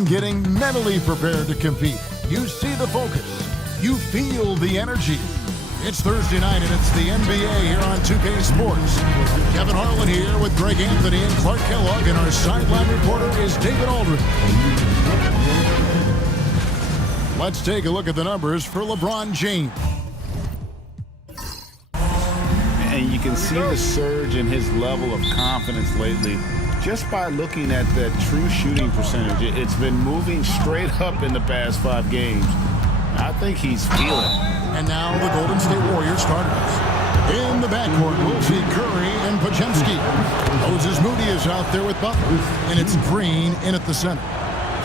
team getting mentally prepared to compete. You see the focus. You feel the energy. It's Thursday night, and it's the NBA here on 2K Sports. Kevin Harlan here with Greg Anthony and Clark Kellogg, and our sideline reporter is David Aldridge. Let's take a look at the numbers for LeBron James. And you can see the surge in his level of confidence lately just by looking at that true shooting percentage. It's been moving straight up in the past 5 games. I think he's feeling it. And now the Golden State Warriors starters. In the backcourt, we'll see Curry and Podziemski. Moses Moody is out there with Butler, and it's Green in at the center.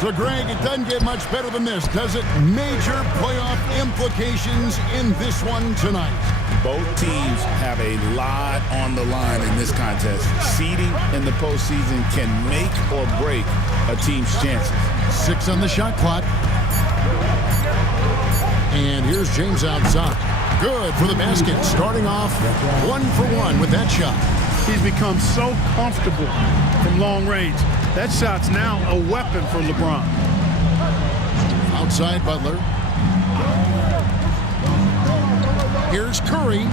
So, Greg, it doesn't get much better than this, does it? Major playoff implications in this one tonight. Both teams have a lot on the line in this contest. Seeding in the postseason can make or break a team's chances. 6 on the shot clock. And here's James outside. Good for the basket. Starting off 1 for 1 with that shot. He's become so comfortable from long range. That shot's now a weapon for LeBron. Outside Butler. Here's Curry.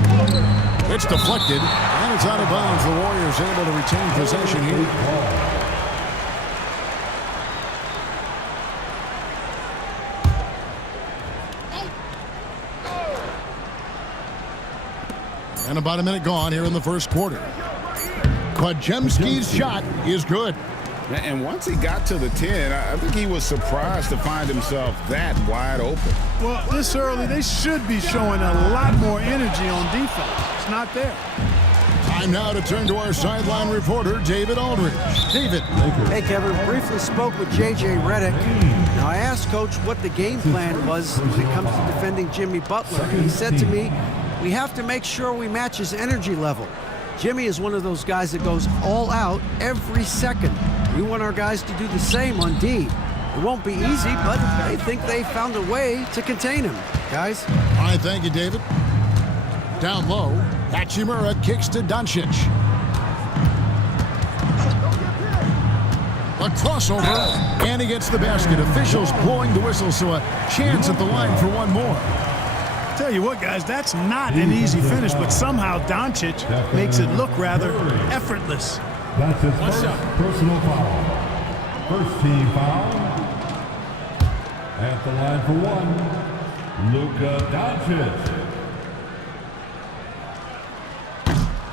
It's deflected, and it's out of bounds. The Warriors able to retain possession here. And about a minute gone here in the first quarter. Podziemski's shot is good. And once he got to the 10, I think he was surprised to find himself that wide open. Well, this early, they should be showing a lot more energy on defense. It's not there. Time now to turn to our sideline reporter, David Aldridge. David. Hey, Kevin. Briefly spoke with J.J. Redick. Now, I asked Coach what the game plan was when it comes to defending Jimmy Butler. He said to me, we have to make sure we match his energy level. Jimmy is one of those guys that goes all out every second. We want our guys to do the same on D. It won't be easy, but I think they found a way to contain him. Guys? All right, thank you, David. Down low, Hachimura kicks to Doncic. A crossover, and he gets the basket. Officials blowing the whistle, so a chance at the line for one more. Tell you what, guys, that's not an easy finish, but somehow Doncic makes it look rather effortless. That's his first personal foul. First team foul. At the line for 1, Luka Doncic.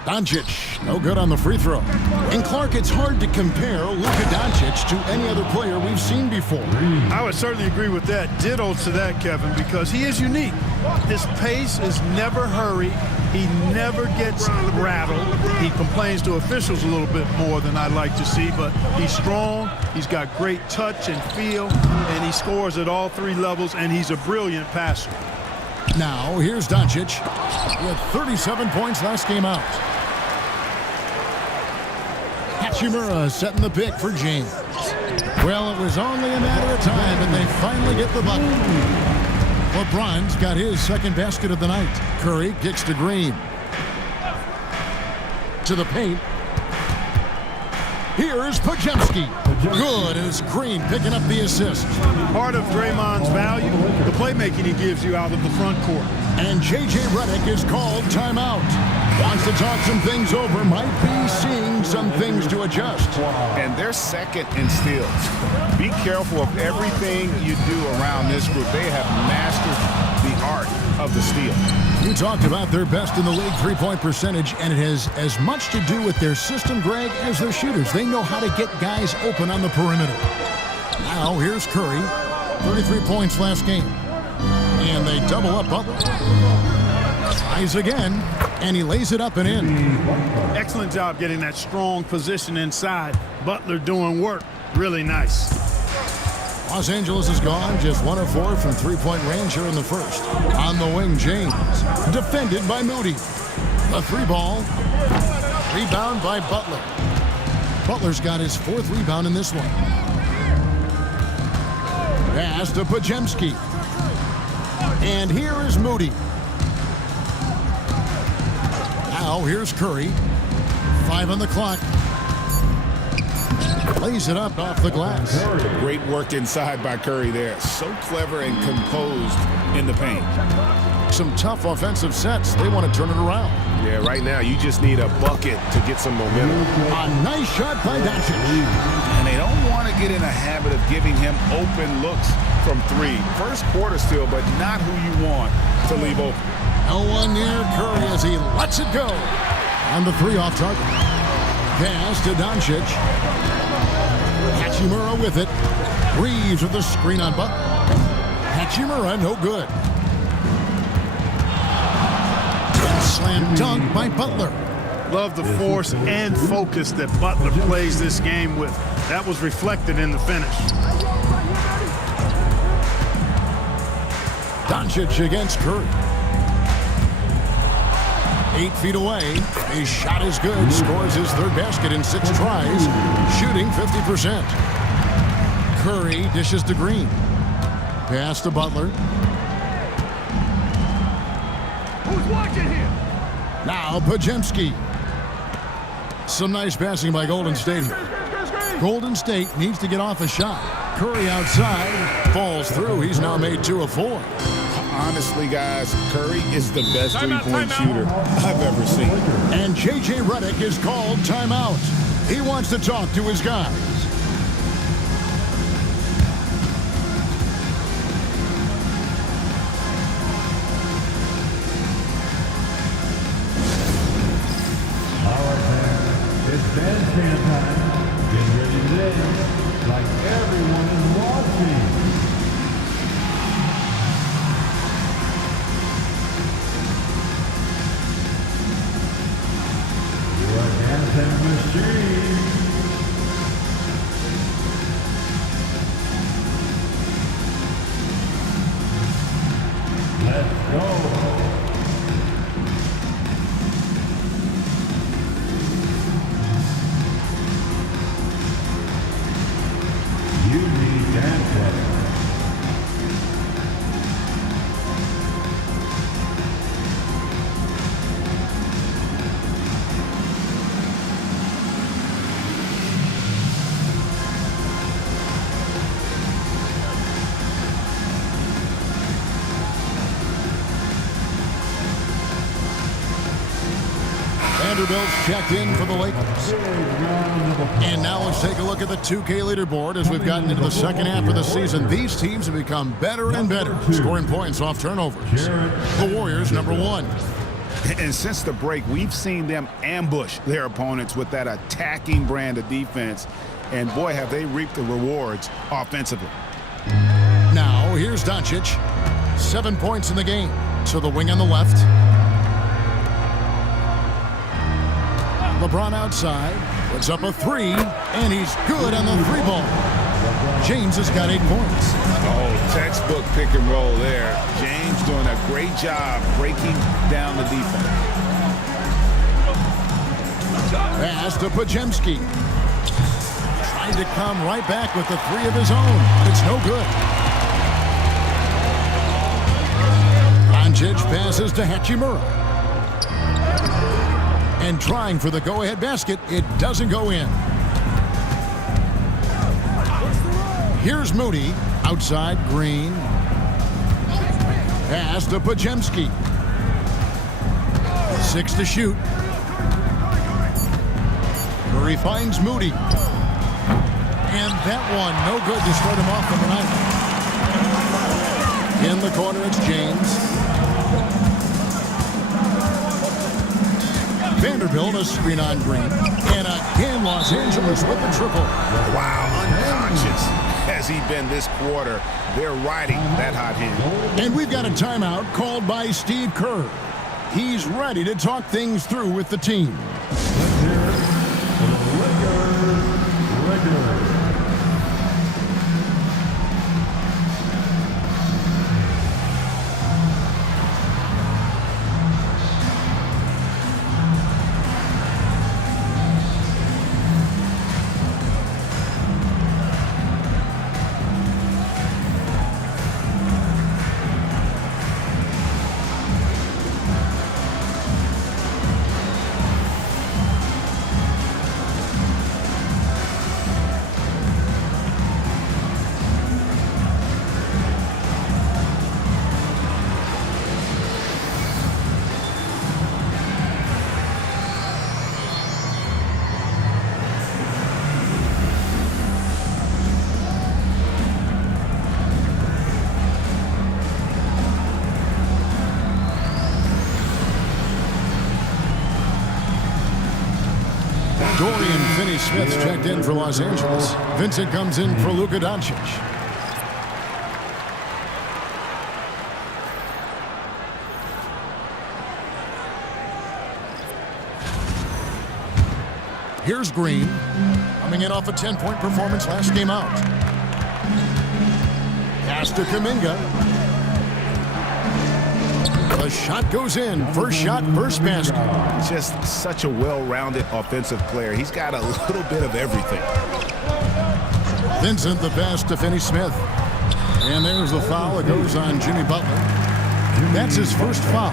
Doncic, no good on the free throw. And Clark, it's hard to compare Luka Doncic to any other player we've seen before. I would certainly agree with that. Ditto to that, Kevin, because he is unique. His pace is never hurried. He never gets rattled. He complains to officials a little bit more than I'd like to see, but he's strong. He's got great touch and feel, and he scores at all 3 levels, and he's a brilliant passer. Now, here's Doncic. He had 37 points last game out. Hachimura setting the pick for James. Well, it was only a matter of time, and they finally get the bucket. LeBron's got his second basket of the night. Curry kicks to Green. To the paint. Here's Podziemski. Good, and it's Green picking up the assist. Part of Draymond's value, the playmaking he gives you out of the front court. And J.J. Redick is called timeout. Wants to talk some things over, might be seeing some things to adjust. And they're second in steals. Be careful of everything you do around this group. They have mastered the art of the steal. You talked about their best in the league three-point percentage, and it has as much to do with their system, Greg, as their shooters. They know how to get guys open on the perimeter. Now, here's Curry. 33 points last game. And they double up Butler. Tries again, and he lays it up and in. Excellent job getting that strong position inside. Butler doing work. Really nice. Los Angeles is gone, just 1 of 4 from three-point range here in the first. On the wing, James. Defended by Moody. A 3-ball. Rebound by Butler. Butler's got his 4th rebound in this one. Pass to Podziemski. And here is Moody. Now here's Curry. 5 on the clock. Lays it up off the glass. Great work inside by Curry there. So clever and composed in the paint. Some tough offensive sets. They want to turn it around. Yeah, right now you just need a bucket to get some momentum. A nice shot by Doncic. And they don't want to get in a habit of giving him open looks from three. First quarter still, but not who you want to leave open. No one near Curry as he lets it go. On the three off target. Pass to Doncic. Hachimura with it. Reeves with the screen on Butler. Hachimura, no good. And slam dunk by Butler. Love the force and focus that Butler plays this game with. That was reflected in the finish. Doncic against Curry. 8 feet away. His shot is good. Scores his third basket in 6 tries. Shooting 50%. Curry dishes to Green. Pass to Butler. Who's watching here? Now Podziemski. Some nice passing by Golden State here. Golden State needs to get off a shot. Curry outside. Falls through. He's now made 2 of 4. Honestly, guys, Curry is the best three-point shooter I've ever seen. And J.J. Redick is called timeout. He wants to talk to his guys. All right, man. It's bandstand time. Get ready to dance like everyone is watching. Dancing machine. Let's go. You need dance. Vanderbilt's checked in for the Lakers. And now let's take a look at the 2K leaderboard as we've gotten into the second half of the season. These teams have become better and better, scoring points off turnovers. The Warriors, number 1. And since the break, we've seen them ambush their opponents with that attacking brand of defense. And boy, have they reaped the rewards offensively. Now, here's Doncic. 7 points in the game. To the wing on the left. LeBron outside, puts up a 3, and he's good on the 3 ball. James has got 8 points. Oh, textbook pick and roll there. James doing a great job breaking down the defense. Pass to Podziemski. Trying to come right back with the 3 of his own. It's no good. Doncic passes to Hachimura. And trying for the go-ahead basket, it doesn't go in. Here's Moody, outside Green. Pass to Podziemski. 6 to shoot. Curry finds Moody. And that one, no good to start him off on the night. In the corner, it's James. Vanderbilt, a screen on Green. And again, Los Angeles with the triple. Wow, unconscious has he been this quarter. They're riding that hot hand. And we've got a timeout called by Steve Kerr. He's ready to talk things through with the team. Let's hear it for the Lakers. Dorian Finney-Smith's checked in for Los Angeles. Vincent comes in for Luka Doncic. Here's Green, coming in off a 10-point performance last game out. Pass to Kuminga. The shot goes in. First shot, first basket. Just such a well-rounded offensive player. He's got a little bit of everything. Vincent the pass to Finney-Smith. And there's the foul. It goes on Jimmy Butler. That's his first foul.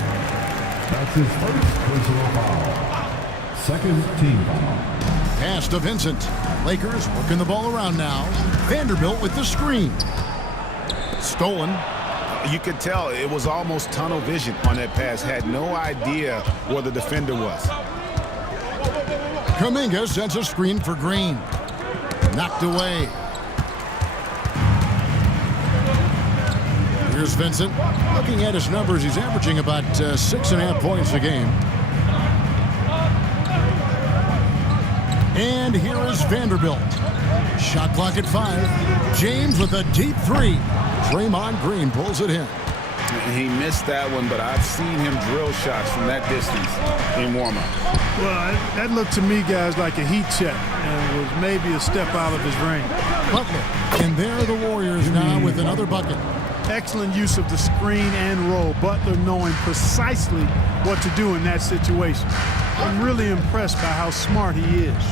That's his first personal foul. Second team foul. Pass to Vincent. Lakers working the ball around now. Vanderbilt with the screen. Stolen. You could tell it was almost tunnel vision on that pass. Had no idea where the defender was. Kuminga sets a screen for Green. Knocked away. Here's Vincent. Looking at his numbers, he's averaging about 6.5 points a game. And here is Vanderbilt. Shot clock at 5. James with a deep three. Draymond Green pulls it in. He missed that one, but I've seen him drill shots from that distance in warm-up. Well, that looked to me, guys, like a heat check and was maybe a step out of his range. Butler. And there are the Warriors now with another bucket. Excellent use of the screen and roll. Butler knowing precisely what to do in that situation. I'm really impressed by how smart he is.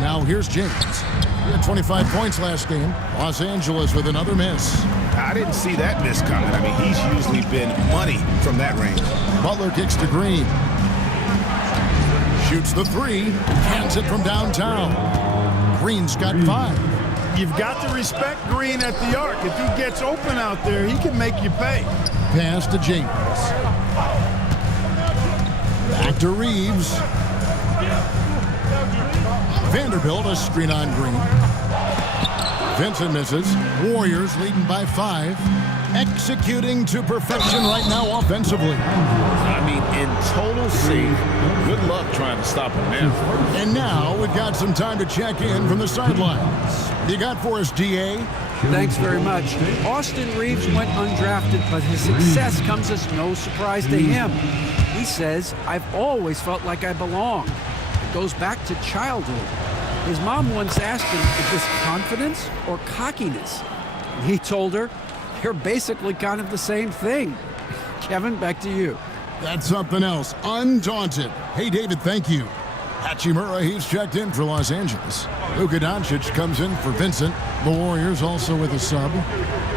Now here's James. He had 25 points last game. Los Angeles with another miss. I didn't see that miss coming. I mean, he's usually been money from that range. Butler kicks to Green. Shoots the three. Hands it from downtown. Green's got 5. You've got to respect Green at the arc. If he gets open out there, he can make you pay. Pass to James. Back to Reeves. Vanderbilt a screen on Green. Vincent misses. Warriors leading by 5. Executing to perfection right now offensively. I mean, in total sync. Good luck trying to stop him now. And now we've got some time to check in from the sidelines. You got for us, DA? Thanks very much. Austin Reeves went undrafted, but his success comes as no surprise to him. He says, "I've always felt like I belong." It goes back to childhood. His mom once asked him, "Is this confidence or cockiness?" And he told her, "They're basically kind of the same thing." Kevin, back to you. That's something else. Undaunted. Hey, David, thank you. Hachimura, he's checked in for Los Angeles. Luka Doncic comes in for Vincent. The Warriors also with a sub.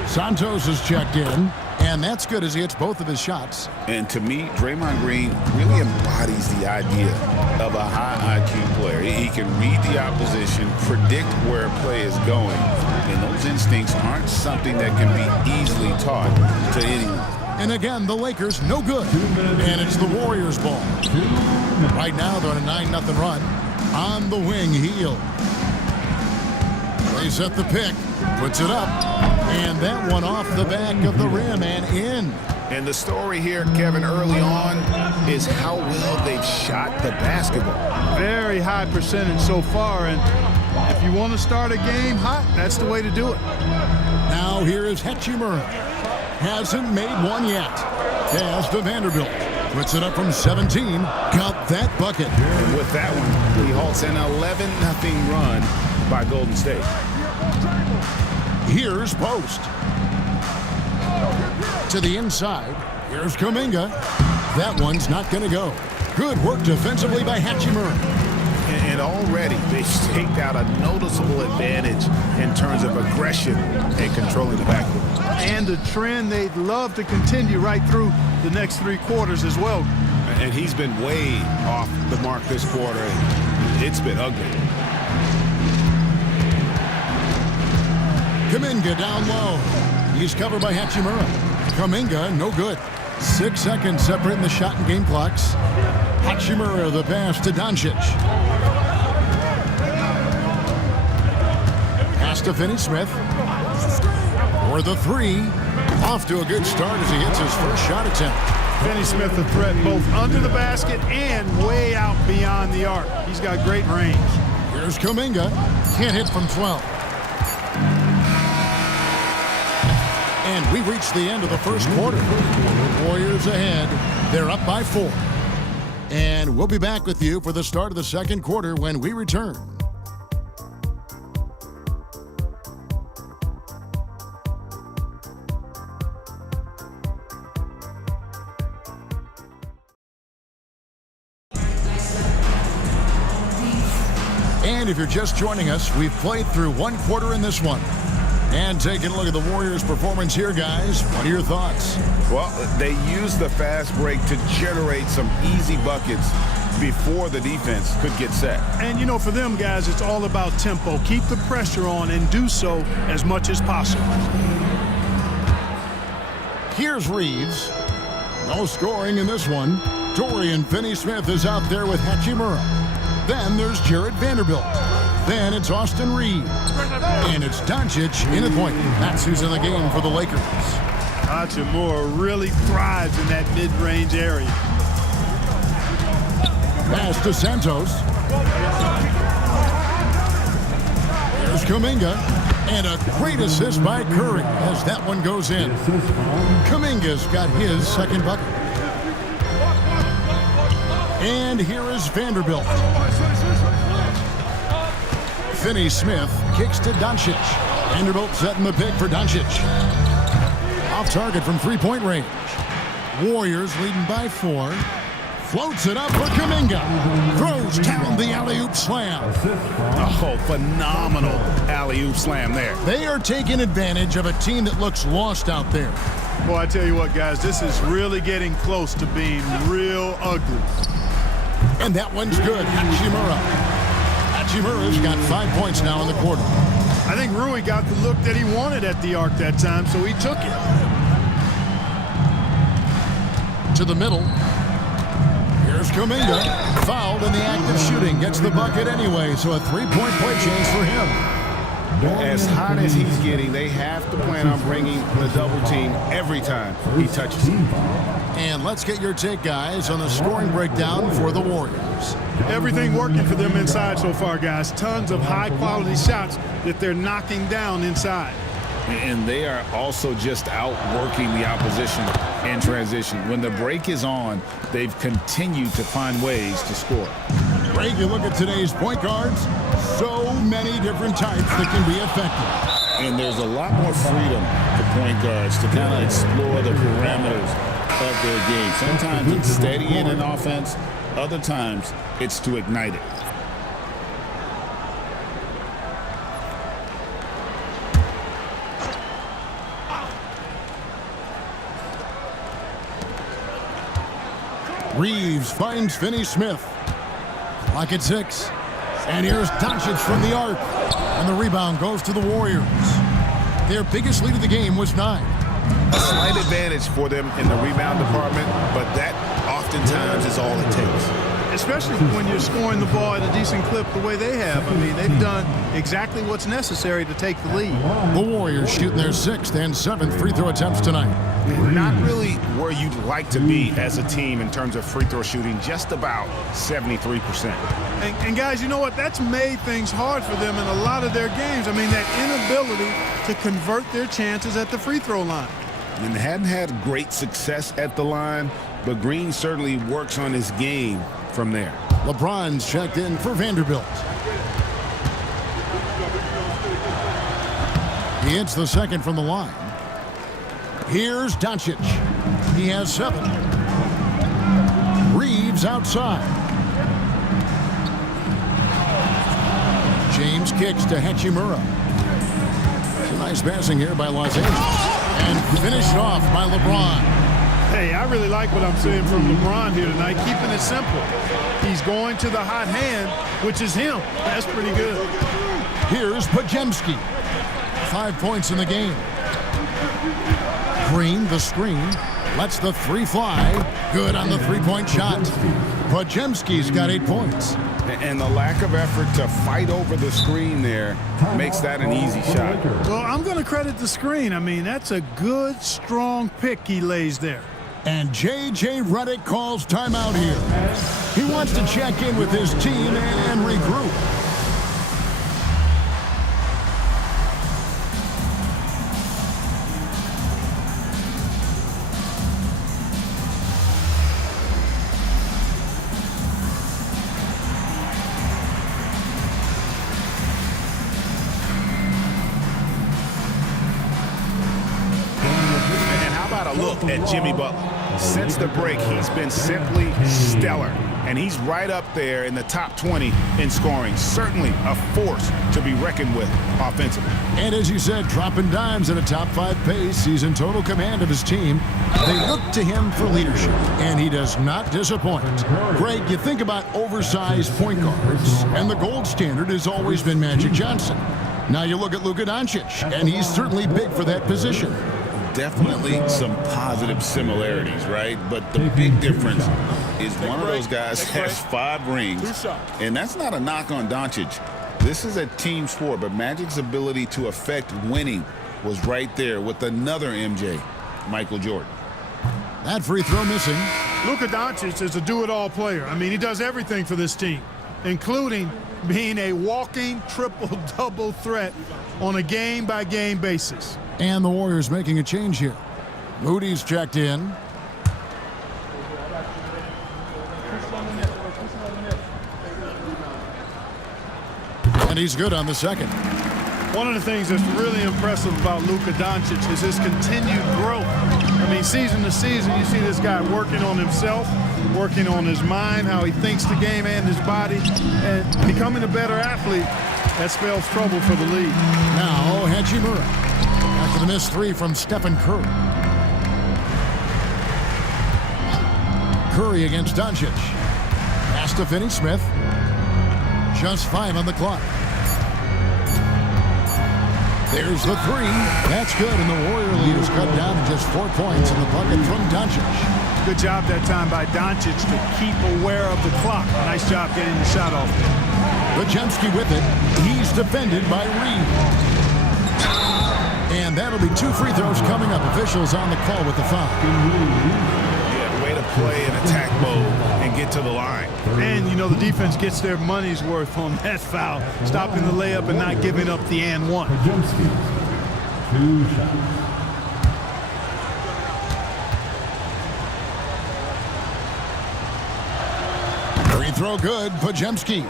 Santos is checked in, and that's good as he hits both of his shots. And to me, Draymond Green really embodies the idea of a high IQ player. He can read the opposition, predict where a play is going, and those instincts aren't something that can be easily taught to anyone. And again, the Lakers no good. And it's the Warriors' ball. Right now, they're on a 9-0 run. On the wing, Heel. They set the pick, puts it up, and that one off the back of the rim and in. And the story here, Kevin, early on is how well they've shot the basketball. Very high percentage so far, and if you want to start a game hot, that's the way to do it. Now here is Hachimura. Hasn't made one yet. Pass to Vanderbilt. Puts it up from 17. Got that bucket. And with that one, he halts an 11-0 run by Golden State. Here's Post. To the inside. Here's Kuminga. That one's not going to go. Good work defensively by Hachimura. And already they've staked out a noticeable advantage in terms of aggression and controlling the backcourt. And a trend they'd love to continue right through the next 3 quarters as well. And he's been way off the mark this quarter. It's been ugly. Kuminga down low. He's covered by Hachimura. Kuminga, no good. 6 seconds separating the shot and game clocks. Hachimura, the pass to Doncic. Pass to Finney-Smith. For the 3. Off to a good start as he hits his first shot attempt. Finney Smith a threat both under the basket and way out beyond the arc. He's got great range. Here's Kuminga. Can't hit from 12. And we reached the end of the first quarter. The Warriors ahead. They're up by 4. And we'll be back with you for the start of the second quarter when we return. And if you're just joining us, we've played through one quarter in this one. And taking a look at the Warriors' performance here, guys. What are your thoughts? Well, they used the fast break to generate some easy buckets before the defense could get set. And, you know, for them, guys, it's all about tempo. Keep the pressure on and do so as much as possible. Here's Reeves. No scoring in this one. Dorian Finney-Smith is out there with Hachimura. Then there's Jared Vanderbilt. Then it's Austin Reeves. And it's Doncic in at point. That's who's in the game for the Lakers. Hachimura really thrives in that mid-range area. Pass to Santos. Here's Kuminga. And a great assist by Curry as that one goes in. Kuminga's got his second bucket. And here is Vanderbilt. Finney-Smith kicks to Doncic. Vanderbilt setting the pick for Doncic. Off target from three-point range. Warriors leading by 4. Floats it up for Kuminga. Throws down the alley-oop slam. Oh, phenomenal alley-oop slam there. They are taking advantage of a team that looks lost out there. Well, I tell you what, guys, this is really getting close to being real ugly. And that one's good. Hachimura. Hachimura's got 5 points now in the quarter. I think Rui got the look that he wanted at the arc that time, so he took it. To the middle. Here's Kuminga. Fouled in the act of shooting. Gets the bucket anyway, so a three-point play change for him. As hot as he's getting, they have to plan on bringing the double team every time he touches it. And let's get your take, guys, on the scoring breakdown for the Warriors. Everything working for them inside so far, guys. Tons of high-quality shots that they're knocking down inside. And they are also just outworking the opposition in transition. When the break is on, they've continued to find ways to score. Greg, you look at today's point guards, so many different types that can be effective. And there's a lot more freedom for point guards to kind of explore the parameters of their game. Sometimes it's steady in an offense. Other times it's to ignite it. Reeves finds Finney-Smith. Clock at 6. And here's Doncic from the arc. And the rebound goes to the Warriors. Their biggest lead of the game was 9. A slight advantage for them in the rebound department, but that oftentimes is all it takes. Especially when you're scoring the ball at a decent clip the way they have. I mean, they've done exactly what's necessary to take the lead. The Warriors shooting their 6th and 7th free throw attempts tonight. Not really where you'd like to be as a team in terms of free throw shooting, just about 73%. And guys, you know what? That's made things hard for them in a lot of their games. I mean, that inability to convert their chances at the free throw line. And hadn't had great success at the line, but Green certainly works on his game from there. LeBron's checked in for Vanderbilt. He hits the second from the line. Here's Doncic. He has 7. Reeves outside. James kicks to Hachimura. Some nice passing here by Los Angeles. And finished off by LeBron. Hey, I really like what I'm seeing from LeBron here tonight, keeping it simple. He's going to the hot hand, which is him. That's pretty good. Here's Podziemski. 5 points in the game. Green, the screen, lets the 3 fly. Good on the three-point shot. Podziemski's got 8 points. And the lack of effort to fight over the screen there makes that an easy shot. Well, I'm going to credit the screen. I mean, that's a good, strong pick he lays there. And J.J. Redick calls timeout here. He wants to check in with his team and regroup. Look at Jimmy Butler. Since the break, he's been simply stellar. And he's right up there in the top 20 in scoring. Certainly a force to be reckoned with offensively. And as you said, dropping dimes at a top 5 pace. He's in total command of his team. They look to him for leadership, and he does not disappoint. Greg, you think about oversized point guards, and the gold standard has always been Magic Johnson. Now you look at Luka Doncic, and he's certainly big for that position. Definitely some positive similarities, right? But the big difference is one of those guys has 5 rings, and that's not a knock on Doncic. This is a team sport, but Magic's ability to affect winning was right there with another MJ, Michael Jordan. That free throw missing. Luka Doncic is a do-it-all player. I mean, he does everything for this team, including being a walking triple-double threat on a game-by-game basis. And the Warriors making a change here. Moody's checked in. And he's good on the second. One of the things that's really impressive about Luka Doncic is his continued growth. I mean, season to season, you see this guy working on himself, working on his mind, how he thinks the game and his body, and becoming a better athlete. That spells trouble for the league. Now, Hachimura. After the missed 3 from Stephen Curry. Curry against Doncic. Pass to Finney-Smith. Just 5 on the clock. There's the 3. That's good, and the Warrior lead is cut down to just 4 points in the bucket from Doncic. Good job that time by Doncic to keep aware of the clock. Nice job getting the shot off. Podziemski with it. He's defended by Reed. And that'll be 2 free throws coming up. Officials on the call with the foul. Yeah, way to play in attack mode and get to the line. And, you know, the defense gets their money's worth on that foul, stopping the layup and not giving up the and one. 2 shots. Free throw good. Podziemski.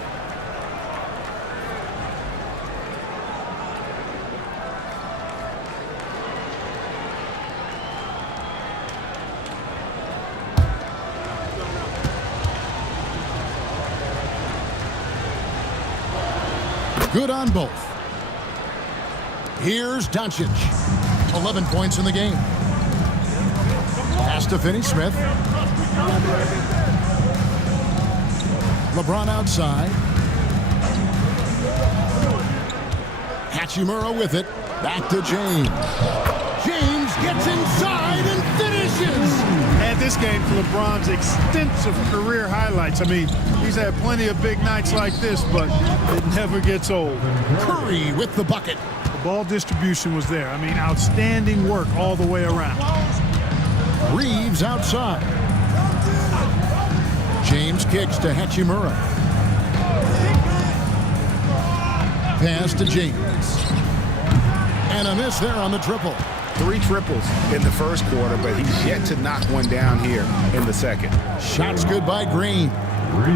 Good on both. Here's Doncic. 11 points in the game. Pass to Finney-Smith. LeBron outside. Hachimura with it. Back to James. James gets inside and finishes. And this game for LeBron's extensive career highlights. I mean, he's had plenty of big nights like this, but it never gets old. Curry with the bucket. The ball distribution was there. I mean, outstanding work all the way around. Reeves outside. James kicks to Hachimura. Pass to James. And a miss there on the triple. 3 triples in the first quarter, but he's yet to knock one down here in the second. Shots good by Green.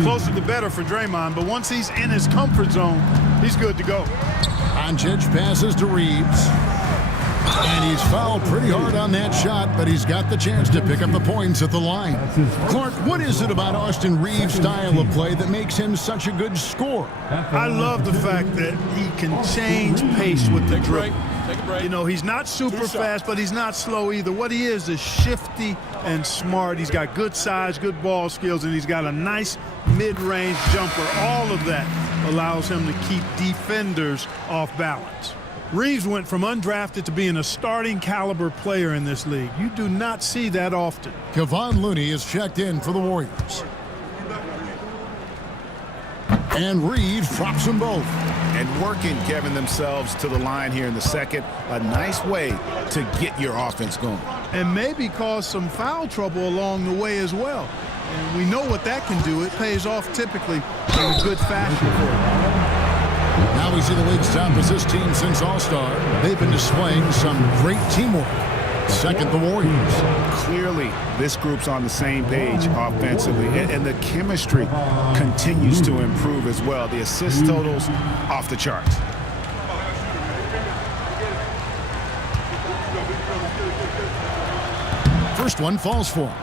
Closer the better for Draymond, but once he's in his comfort zone, he's good to go. Doncic passes to Reeves. And he's fouled pretty hard on that shot, but he's got the chance to pick up the points at the line. Clark, what is it about Austin Reeves' style of play that makes him such a good scorer? I love the fact that he can change pace with the dribble. You know, he's not super fast, but he's not slow either. What he is shifty and smart. He's got good size, good ball skills, and he's got a nice mid-range jumper. All of that allows him to keep defenders off balance. Reeves went from undrafted to being a starting caliber player in this league. You do not see that often. Kevon Looney is checked in for the Warriors. And Reeves drops them both. And working, Kevin, themselves to the line here in the second. A nice way to get your offense going. and maybe cause some foul trouble along the way as well. And we know what that can do. It pays off typically in a good fashion for him. Now we see the league's top assist team since All-Star. They've been displaying some great teamwork. Second, the Warriors. Clearly, this group's on the same page offensively, and the chemistry continues to improve as well. The assist totals off the charts. First one falls for him.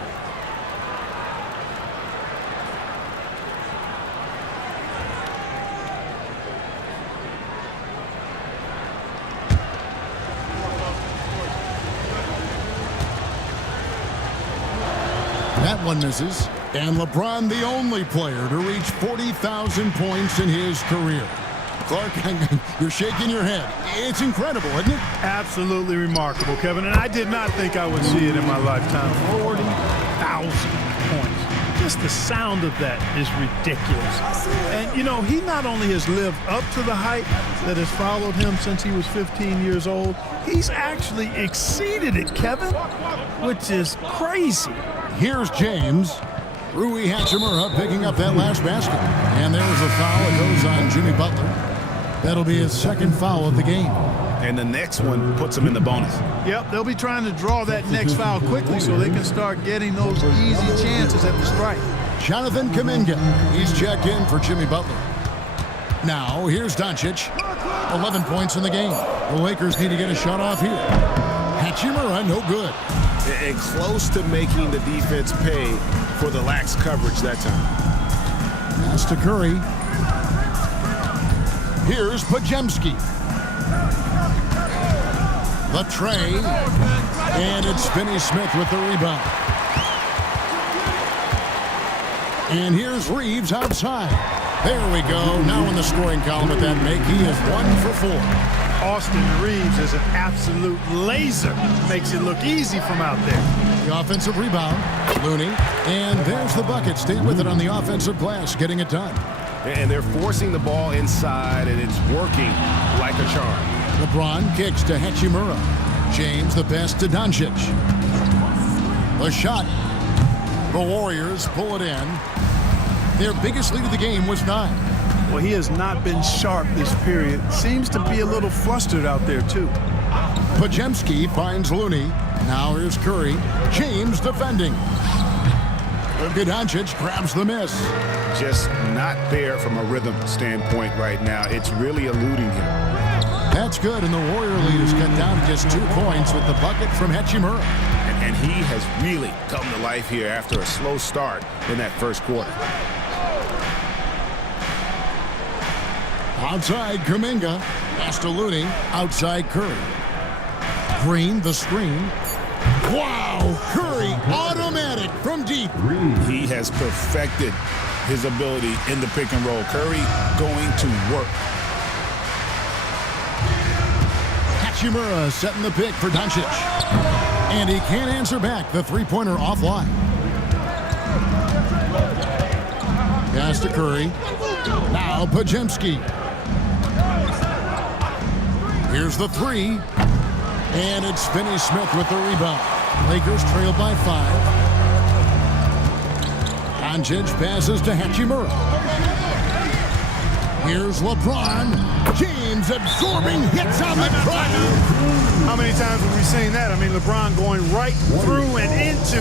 That one misses. And LeBron, the only player to reach 40,000 points in his career. Clark, you're shaking your head. It's incredible, isn't it? Absolutely remarkable, Kevin. And I did not think I would see it in my lifetime. 40,000 points. Just the sound of that is ridiculous. And, you know, he not only has lived up to the hype that has followed him since he was 15 years old, he's actually exceeded it, Kevin, which is crazy. Here's James. Rui Hachimura picking up that last basket. And there's a foul. It goes on Jimmy Butler. That'll be his second foul of the game. And the next one puts him in the bonus. Yep, they'll be trying to draw that next foul quickly so they can start getting those easy chances at the strike. Jonathan Kuminga. He's checked in for Jimmy Butler. Now, here's Doncic. 11 points in the game. The Lakers need to get a shot off here. Hachimura, no good. And close to making the defense pay for the lax coverage that time. Pass to Curry. Here's Pajemski. The tray. And it's Finney-Smith with the rebound. And here's Reeves outside. There we go. Now in the scoring column at that make, he is 1 for 4. Austin Reeves is an absolute laser. Makes it look easy from out there. The offensive rebound, Looney. And there's the bucket. Stay with it on the offensive glass, getting it done. And they're forcing the ball inside, and it's working like a charm. LeBron kicks to Hachimura. James the best to Doncic. The shot. The Warriors pull it in. Their biggest lead of the game was 9. Well, he has not been sharp this period. Seems to be a little flustered out there, too. Pajemski finds Looney. Now here's Curry. James defending. Doncic grabs the miss. Just not there from a rhythm standpoint right now. It's really eluding him. That's good, and the Warrior lead is cut down to just 2 points with the bucket from Hachimura. And he has really come to life here after a slow start in that first quarter. Outside Kuminga. Pass to Looney. Outside Curry. Green, the screen. Wow! Curry, automatic from deep. He has perfected his ability in the pick and roll. Curry going to work. Hachimura setting the pick for Doncic. And he can't answer back. The three-pointer offline. Pass to Curry. Now Pajemski. Here's the three. And it's Finney-Smith with the rebound. Lakers trail by 5. Doncic passes to Hachimura. Here's LeBron. James absorbing hits on the track. How many times have we seen that? I mean, LeBron going right through and into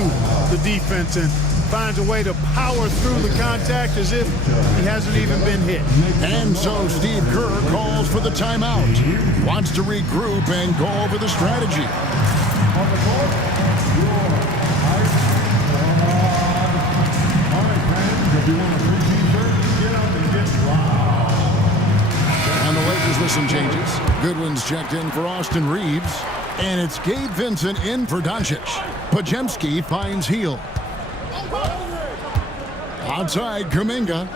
the defense and finds a way to power through the contact as if he hasn't even been hit. And so Steve Kerr calls for the timeout. Wants to regroup and go over the strategy. On the court, your all right, fans, if you want a free t-shirt, get up and get loud. And the Lakers with some changes. Goodwin's checked in for Austin Reeves. And it's Gabe Vincent in for Doncic. Pajemski finds Hield. Outside Kuminga.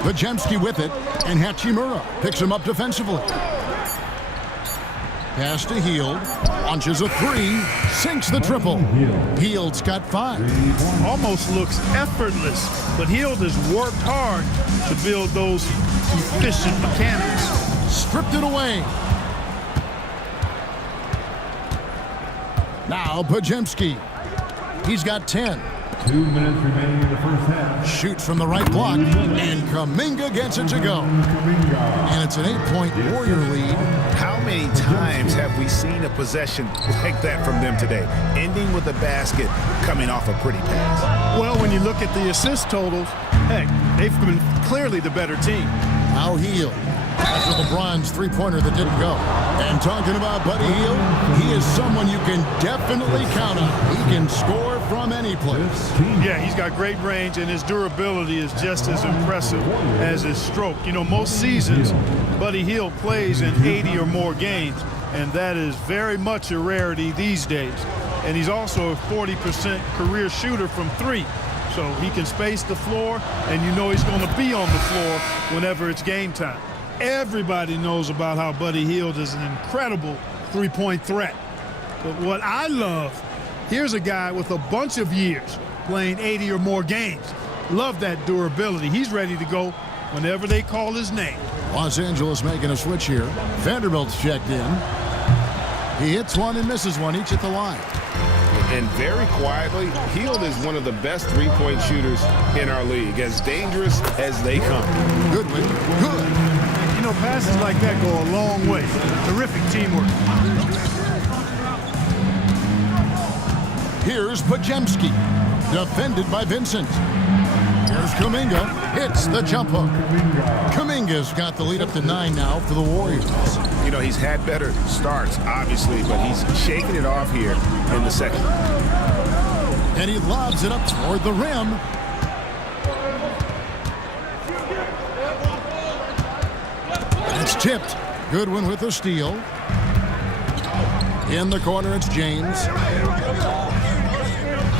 Pajemski with it, and Hachimura picks him up defensively. Pass to Hield. Launches a three. Sinks the triple. Hield's got 5. Almost looks effortless, but Hield has worked hard to build those efficient mechanics. Stripped it away. Now Pajemski. He's got 10. 2 minutes remaining in the first half. Shoots from the right block, and Kuminga gets it to go. And it's an 8-point Warrior lead. How many times have we seen a possession like that from them today, ending with a basket coming off a pretty pass? Well, when you look at the assist totals, heck, they've been clearly the better team. Now Hield. After LeBron's three-pointer that didn't go. And talking about Buddy Hield, he is someone you can definitely count on. He can score from any place. Yeah, he's got great range, and his durability is just as impressive as his stroke. You know, most seasons, Buddy Hield plays in 80 or more games, and that is very much a rarity these days. And he's also a 40% career shooter from three. So he can space the floor, and you know he's going to be on the floor whenever it's game time. Everybody knows about how Buddy Hield is an incredible three-point threat. But what I love, here's a guy with a bunch of years playing 80 or more games. Love that durability. He's ready to go whenever they call his name. Los Angeles making a switch here. Vanderbilt's checked in. He hits one and misses one, each at the line. And very quietly, Hield is one of the best three-point shooters in our league, as dangerous as they come. Goodwin, good. You know, passes like that go a long way. Terrific teamwork. Here's Pajemski, defended by Vincent. Here's Kuminga, hits the jump hook. Kuminga's got the lead up to 9 now for the Warriors. You know, he's had better starts, obviously, but he's shaking it off here in the second. And he lobs it up toward the rim. It's tipped. Goodwin with the steal. In the corner, it's James.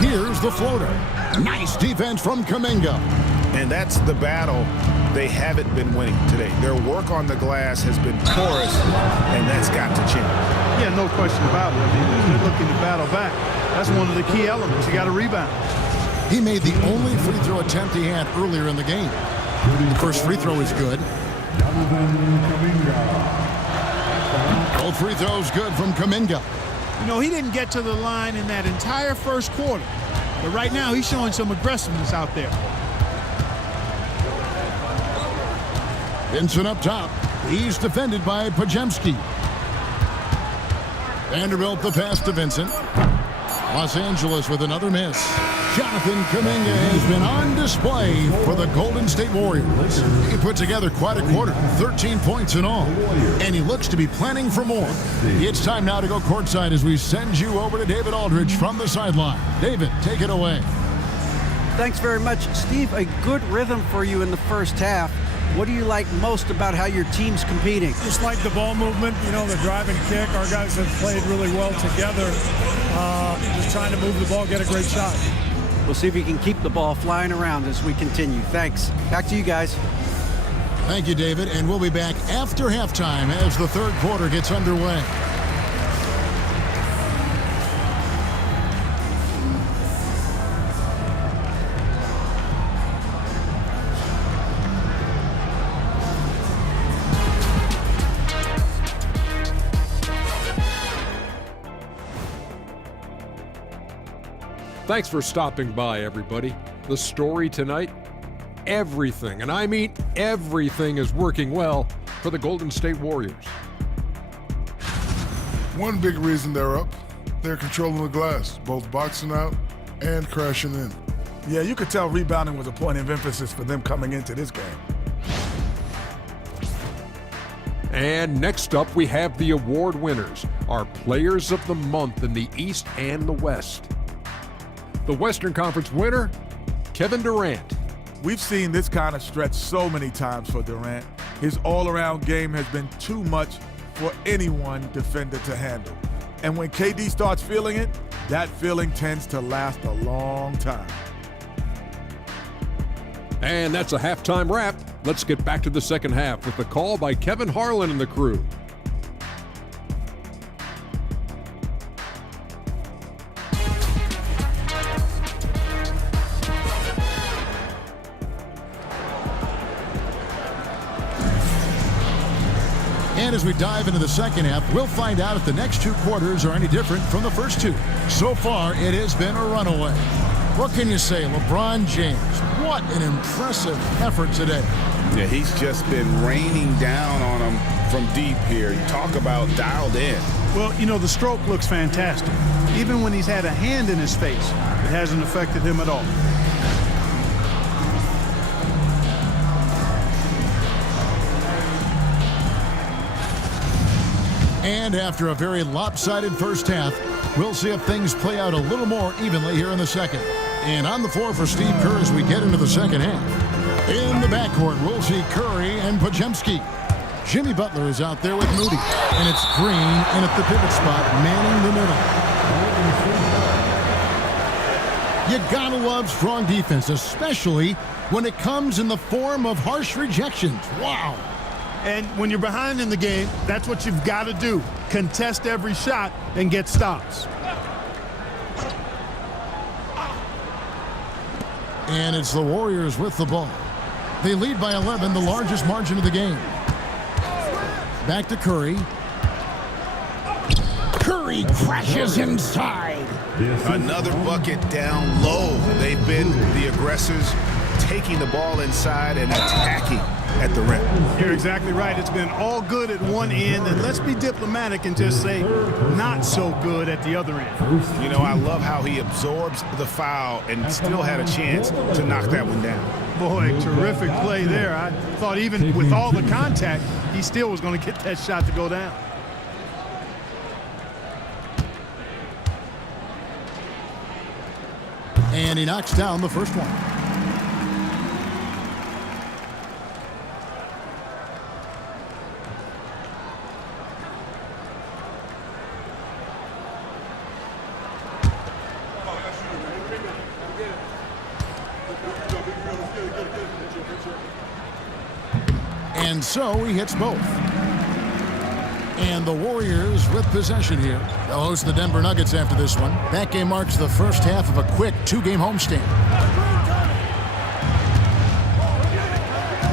Here's the floater. Nice defense from Kuminga. And that's the battle they haven't been winning today. Their work on the glass has been porous, and that's got to change. Yeah, no question about it. I mean, they're looking to battle back. That's one of the key elements. You got to rebound. He made the only free throw attempt he had earlier in the game. The first free throw is good. Both free throws good from Kuminga. You know, he didn't get to the line in that entire first quarter. But right now, he's showing some aggressiveness out there. Vincent up top. He's defended by Pajemski. Vanderbilt the pass to Vincent. Los Angeles with another miss. Jonathan Kuminga has been on display for the Golden State Warriors. He put together quite a quarter, 13 points in all, and he looks to be planning for more. It's time now to go courtside as we send you over to David Aldridge from the sideline. David, take it away. Thanks very much, Steve. A good rhythm for you in the first half. What do you like most about how your team's competing? Just like the ball movement, you know, the drive and kick. Our guys have played really well together. Just trying to move the ball, get a great shot. We'll see if we can keep the ball flying around as we continue. Thanks. Back to you guys. Thank you, David, and we'll be back after halftime as the third quarter gets underway. Thanks for stopping by, everybody. The story tonight, everything, and I mean everything, is working well for the Golden State Warriors. One big reason they're up, they're controlling the glass, both boxing out and crashing in. Yeah, you could tell rebounding was a point of emphasis for them coming into this game. And next up, we have the award winners, our Players of the Month in the East and the West. The Western Conference winner, Kevin Durant. We've seen this kind of stretch so many times for Durant. His all-around game has been too much for any one defender to handle. And when KD starts feeling it, that feeling tends to last a long time. And that's a halftime wrap. Let's get back to the second half with the call by Kevin Harlan and the crew. And as we dive into the second half, we'll find out if the next two quarters are any different from the first two. So far, it has been a runaway. What can you say, LeBron James? What an impressive effort today. Yeah, he's just been raining down on him from deep here. You talk about dialed in. Well, you know, the stroke looks fantastic. Even when he's had a hand in his face, it hasn't affected him at all. And after a very lopsided first half, we'll see if things play out a little more evenly here in the second. And on the floor for Steve Kerr as we get into the second half. In the backcourt, we'll see Curry and Podziemski. Jimmy Butler is out there with Moody. And it's Green in at the pivot spot, manning the middle. You gotta love strong defense, especially when it comes in the form of harsh rejections. Wow. And when you're behind in the game, that's what you've got to do. Contest every shot and get stops. And it's the Warriors with the ball. They lead by 11, the largest margin of the game. Back to Curry. Curry crashes inside. Another bucket down low. They've been the aggressors, taking the ball inside and attacking at the rim. You're exactly right. It's been all good at one end, and let's be diplomatic and just say not so good at the other end. You know, I love how he absorbs the foul and still had a chance to knock that one down. Boy, terrific play there. I thought even with all the contact, he still was going to get that shot to go down. And he knocks down the first one. And so he hits both. And the Warriors with possession here. They'll host the Denver Nuggets after this one. That game marks the first half of a quick two-game homestand.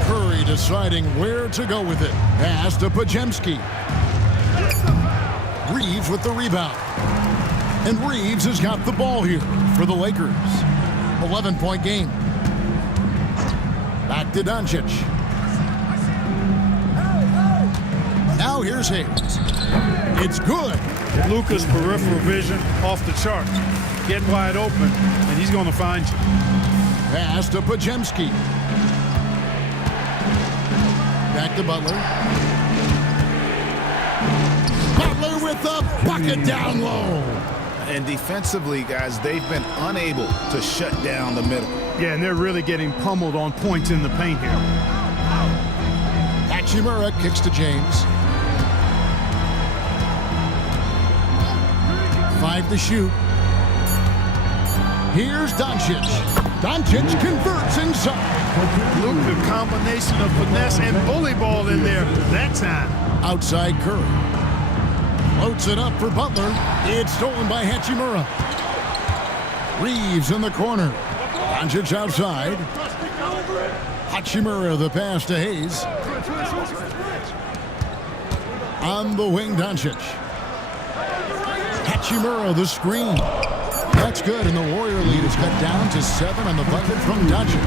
Curry deciding where to go with it. Pass to Podziemski. Reeves with the rebound. And Reeves has got the ball here for the Lakers. 11-point game. Back to Doncic. Now here's Hayes. It's good. Luka's peripheral vision off the chart. Get wide open, and he's going to find you. Pass to Podziemski. Back to Butler. Butler with the bucket down low. And defensively, guys, they've been unable to shut down the middle. Yeah, and they're really getting pummeled on points in the paint here. Hachimura kicks to James. 5 to shoot. Here's Doncic. Doncic converts inside. Look, the combination of finesse and bully ball in there that time. Outside Curry. Floats it up for Butler. It's stolen by Hachimura. Reeves in the corner. Doncic outside. Hachimura the pass to Hayes. On the wing, Doncic. Hachimura the screen. That's good, and the Warrior lead is cut down to 7 on the bucket from Doncic.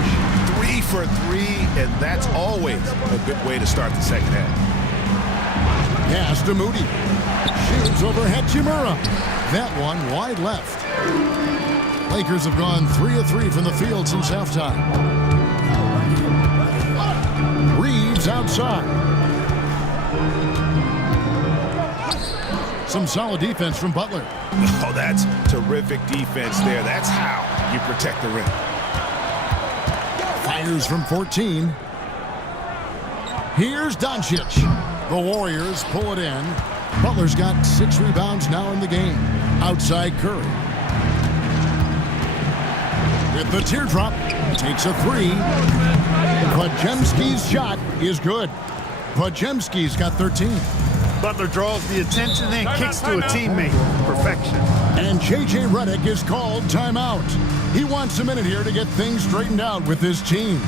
3 for 3, and that's always a good way to start the second half. Pass to Moody. Shoots over Hachimura. That one wide left. Lakers have gone 3 of 3 from the field since halftime. Reeves outside. Some solid defense from Butler. Oh, that's terrific defense there. That's how you protect the rim. Fires from 14. Here's Doncic. The Warriors pull it in. Butler's got 6 rebounds now in the game. Outside Curry. With the teardrop, takes a 3. Podziemski's shot is good. Podziemski's got 13. Butler draws the attention and kicks to a teammate. Perfection. And J.J. Redick is called timeout. He wants a minute here to get things straightened out with his team.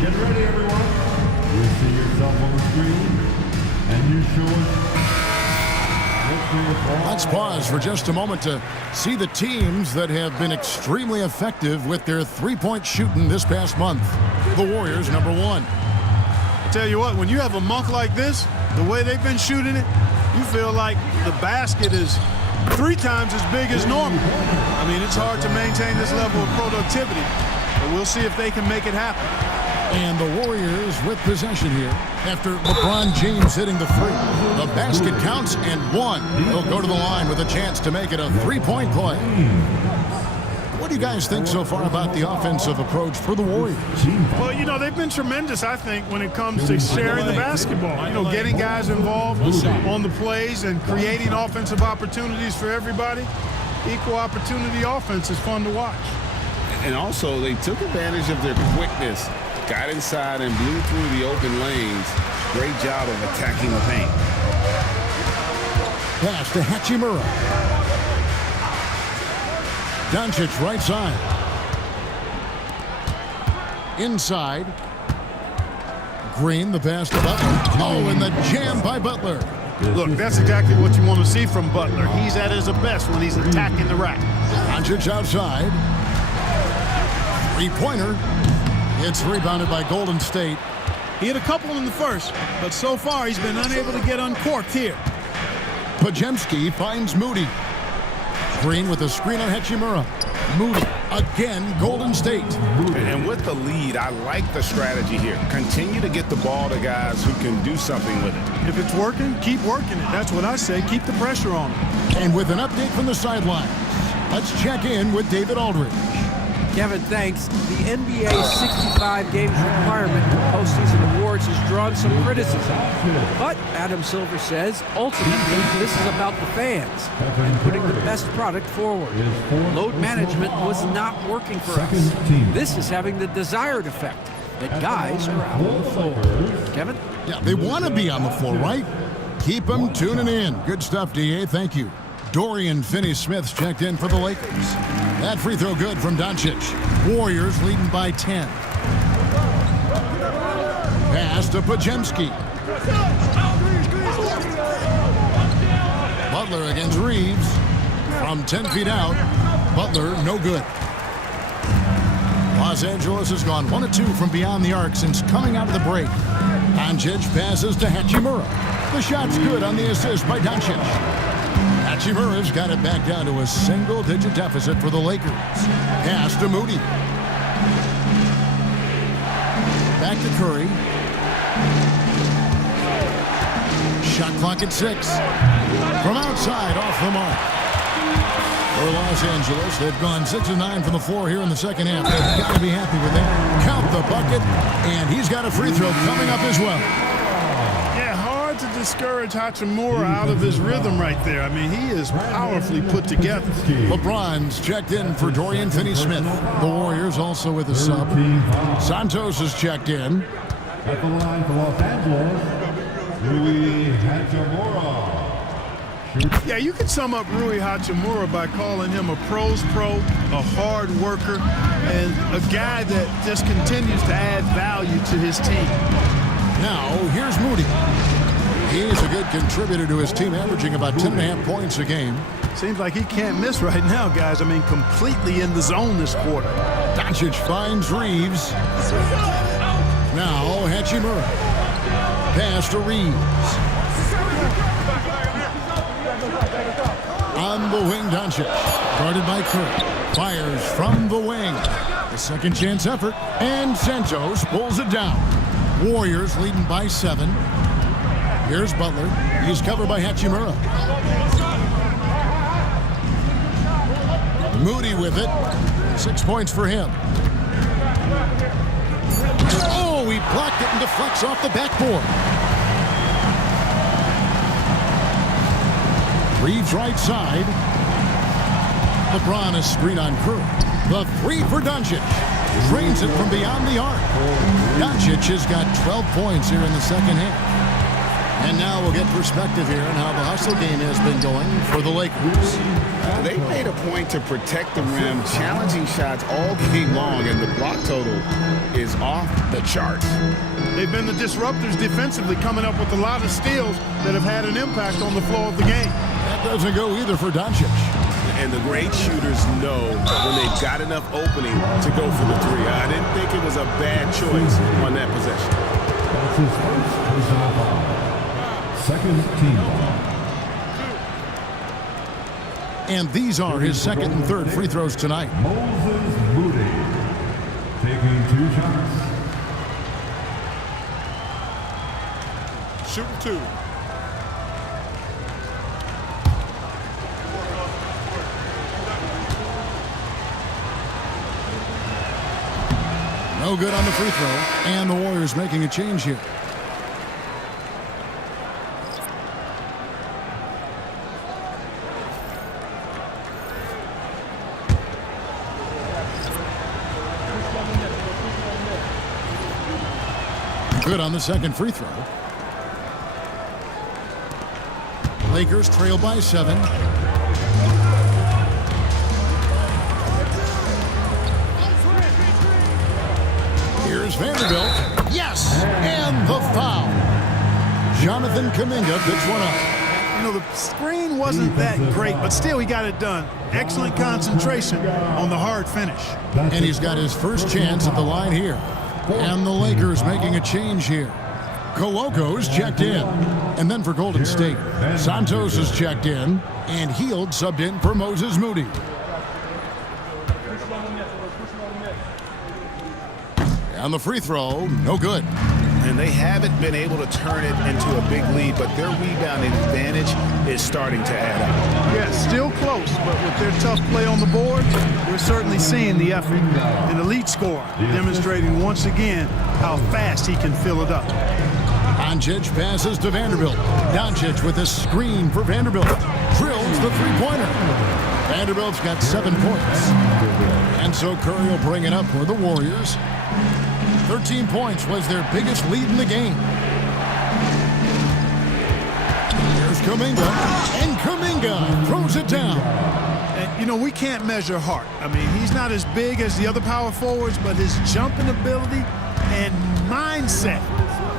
Get ready, everyone. You see yourself on the screen, and you show us. Let's pause for just a moment to see the teams that have been extremely effective with their three-point shooting this past month. The Warriors, number one. I tell you what, when you have a month like this, the way they've been shooting it, you feel like the basket is 3 times as big as normal. I mean, it's hard to maintain this level of productivity, but we'll see if they can make it happen. And the Warriors with possession here after LeBron James hitting the free. The basket counts and one. He'll go to the line with a chance to make it a three-point play. What do you guys think so far about the offensive approach for the Warriors? Well, you know, they've been tremendous, I think, when it comes to sharing the basketball. You know, getting guys involved on the plays and creating offensive opportunities for everybody. Equal opportunity offense is fun to watch. And also, they took advantage of their quickness, got inside and blew through the open lanes. Great job of attacking the paint. Pass to Hachimura. Doncic right side. Inside. Green, the pass to Butler. Oh, and the jam by Butler. Look, that's exactly what you want to see from Butler. He's at his best when he's attacking the rack. Doncic outside. Three-pointer. It's rebounded by Golden State. He had a couple in the first, but so far he's been unable to get uncorked here. Podziemski finds Moody. Green with a screen on Hachimura. Moody again, Golden State. And with the lead, I like the strategy here. Continue to get the ball to guys who can do something with it. If it's working, keep working it. That's what I say. Keep the pressure on him. And with an update from the sidelines, let's check in with David Aldridge. Kevin, thanks. The NBA 65 games requirement for postseason awards has drawn some criticism. But Adam Silver says, ultimately, this is about the fans and putting the best product forward. Load management was not working for us. This is having the desired effect that guys are out on the floor. Kevin? Yeah, they want to be on the floor, right? Keep them tuning in. Good stuff, DA. Thank you. Dorian Finney-Smith's checked in for the Lakers. That free throw good from Doncic. Warriors leading by 10. Pass to Podziemski. Butler against Reeves. From 10 feet out. Butler, no good. Los Angeles has gone 1 of 2 from beyond the arc since coming out of the break. Doncic passes to Hachimura. The shot's good on the assist by Doncic. Hachimura's got it back down to a single-digit deficit for the Lakers. Pass to Moody. Back to Curry. Shot clock at 6. From outside, off the mark. For Los Angeles, they've gone 6 of 9 from the floor here in the second half. They've got to be happy with that. Count the bucket, and he's got a free throw coming up as well. To discourage Hachimura out of his rhythm right there. I mean, he is powerfully put together. LeBron's checked in for Dorian Finney-Smith. The Warriors also with a sub. Santos is checked in. At the line for Los Angeles, Rui Hachimura. Yeah, you could sum up Rui Hachimura by calling him a pro's pro, a hard worker, and a guy that just continues to add value to his team. Now, here's Moody. He's a good contributor to his team, averaging about 10.5 points a game. Seems like he can't miss right now, guys. I mean, completely in the zone this quarter. Doncic finds Reeves. Now, Hachimura. Pass to Reeves. On the wing, Doncic. Guarded by Curry. Fires from the wing. A second chance effort. And Santos pulls it down. Warriors leading by 7. Here's Butler. He's covered by Hachimura. Moody with it. 6 points for him. Oh, he blocked it and deflects off the backboard. Reeves right side. LeBron is screen on Curry. The 3 for Doncic. Drains it from beyond the arc. Doncic has got 12 points here in the second half. And now we'll get perspective here on how the hustle game has been going for the Lakers. They made a point to protect the rim, challenging shots all game long, and the block total is off the charts. They've been the disruptors defensively, coming up with a lot of steals that have had an impact on the flow of the game. That doesn't go either for Doncic. And the great shooters know when they've got enough opening to go for the three. I didn't think it was a bad choice on that possession. That's his first personal foul. Second team foul. And these are his second and third free throws tonight. Moses Moody taking 2 shots. Shooting 2. No good on the free throw. And the Warriors making a change here. Good on the second free throw. Lakers trail by 7. Here's Vanderbilt. Yes! And the foul. Jonathan Kuminga picks one up. You know, the screen wasn't that great, but still he got it done. Excellent concentration on the hard finish. And he's got his first chance at the line here. And the Lakers making a change here. Koloko's checked in. And then for Golden State, Santos is checked in. And Hield subbed in for Moses Moody. And the free throw, no good. And they haven't been able to turn it into a big lead, but their rebounding advantage is starting to add up. Yeah, still close, but with their tough play on the board, we're certainly seeing the effort. An elite scorer, demonstrating once again how fast he can fill it up. Doncic passes to Vanderbilt. Doncic with a screen for Vanderbilt. Drills the three-pointer. Vanderbilt's got 7 points. And so Curry will bring it up for the Warriors. 13 points was their biggest lead in the game. Here's Kuminga, and Kuminga throws it down. And, you know, we can't measure heart. I mean, he's not as big as the other power forwards, but his jumping ability and mindset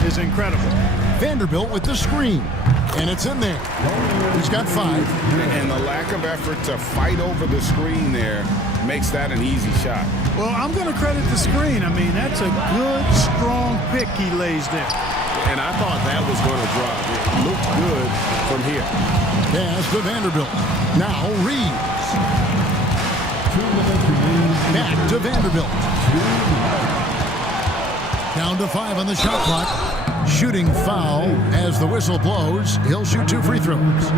is incredible. Vanderbilt with the screen, and it's in there. He's got 5. And the lack of effort to fight over the screen there makes that an easy shot. Well, I'm going to credit the screen. I mean, that's a good, strong pick he lays there. And I thought that was going to drop. It looked good from here. Pass to Vanderbilt. Now Reeves. Back to Vanderbilt. Down to 5 on the shot clock. Shooting foul as the whistle blows. He'll shoot 2 free throws.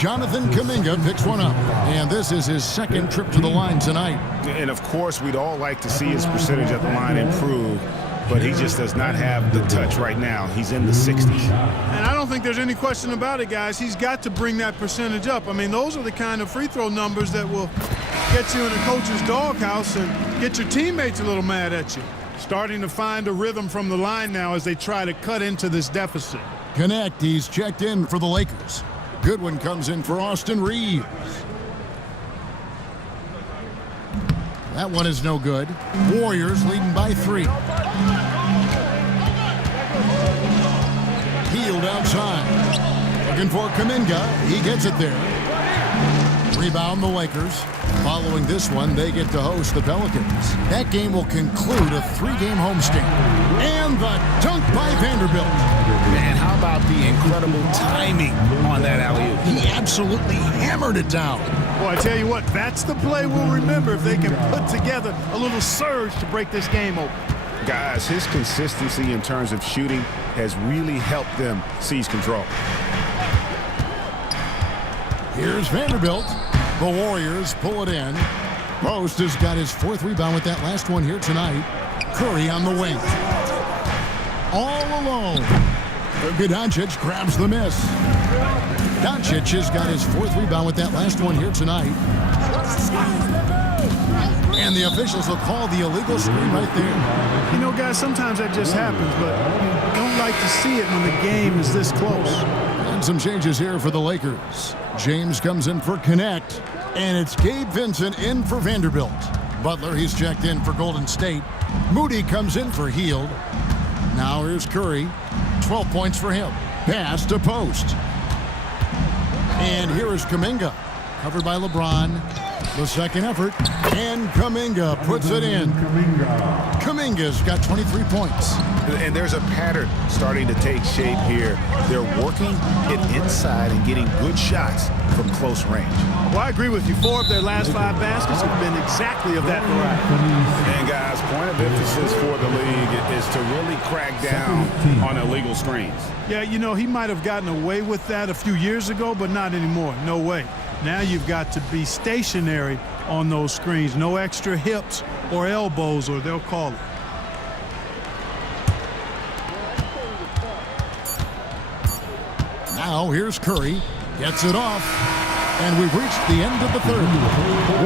Jonathan Kuminga picks one up. And this is his second trip to the line tonight. And of course, we'd all like to see his percentage at the line improve, but he just does not have the touch right now. He's in the 60s. And I don't think there's any question about it, guys. He's got to bring that percentage up. I mean, those are the kind of free throw numbers that will get you in a coach's doghouse and get your teammates a little mad at you. Starting to find a rhythm from the line now as they try to cut into this deficit. Connect, he's checked in for the Lakers. Goodwin comes in for Austin Reeves. That one is no good. Warriors leading by 3. Hield outside. Looking for Kuminga. He gets it there. Rebound the Lakers. Following this one, they get to host the Pelicans. That game will conclude a 3-game homestand. And the dunk by Vanderbilt. Man, how about the incredible timing on that alley-oop? He absolutely hammered it down. Well, I tell you what, that's the play we'll remember if they can put together a little surge to break this game open. Guys, his consistency in terms of shooting has really helped them seize control. Here's Vanderbilt. The Warriors pull it in. Post has got his 4th rebound with that last one here tonight. Curry on the wing. All alone. Doncic grabs the miss. Doncic has got his 4th rebound with that last one here tonight. And the officials will call the illegal screen right there. You know, guys, sometimes that just happens, but you don't like to see it when the game is this close. And some changes here for the Lakers. James comes in for Connect, and it's Gabe Vincent in for Vanderbilt. Butler, he's checked in for Golden State. Moody comes in for Hield. Now here's Curry. 12 points for him. Pass to Post. And here is Kuminga. Covered by LeBron. The second effort. And Kuminga puts it in. Kuminga's got 23 points. And there's a pattern starting to take shape here. They're working it inside and getting good shots from close range. Well, I agree with you. 4 of their last 5 baskets have been exactly of that variety. And guys, point of emphasis for the league is to really crack down on illegal screens. Yeah, you know, he might have gotten away with that a few years ago, but not anymore. No way. Now you've got to be stationary on those screens. No extra hips or elbows, or they'll call it. Now here's Curry. Gets it off. And we've reached the end of the third.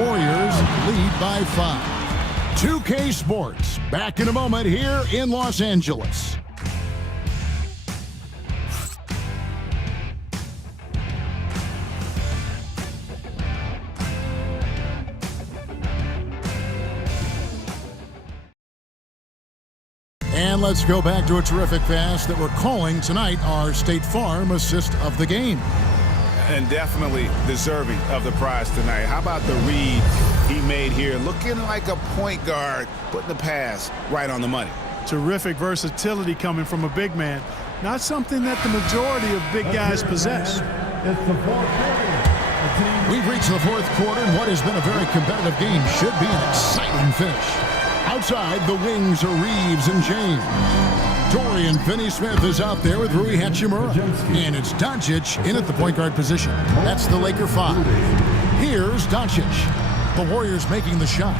Warriors lead by 5. 2K Sports back in a moment here in Los Angeles. And let's go back to a terrific pass that we're calling tonight our State Farm assist of the game. And definitely deserving of the prize tonight. How about the read he made here? Looking like a point guard, putting the pass right on the money. Terrific versatility coming from a big man. Not something that the majority of big guys possess. It's the fourth quarter. We've reached the fourth quarter, and what has been a very competitive game should be an exciting finish. Outside, the wings are Reeves and James. Dorian Finney-Smith is out there with Rui Hachimura. And it's Doncic in at the point guard position. That's the Laker 5. Here's Doncic. The Warriors making the shot.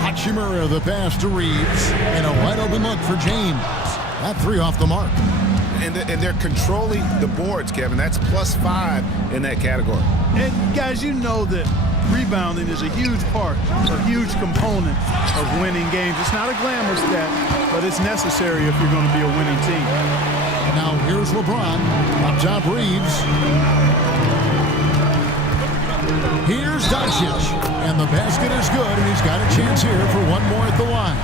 Hachimura, the pass to Reeves. And a wide open look for James. That 3 off the mark. And they're controlling the boards, Kevin. That's +5 in that category. And guys, you know that rebounding is a huge part, a huge component of winning games. It's not a glamour stat, but it's necessary if you're going to be a winning team. Now here's LeBron. Up top, Reeves. Here's Doncic. And the basket is good, and he's got a chance here for one more at the line.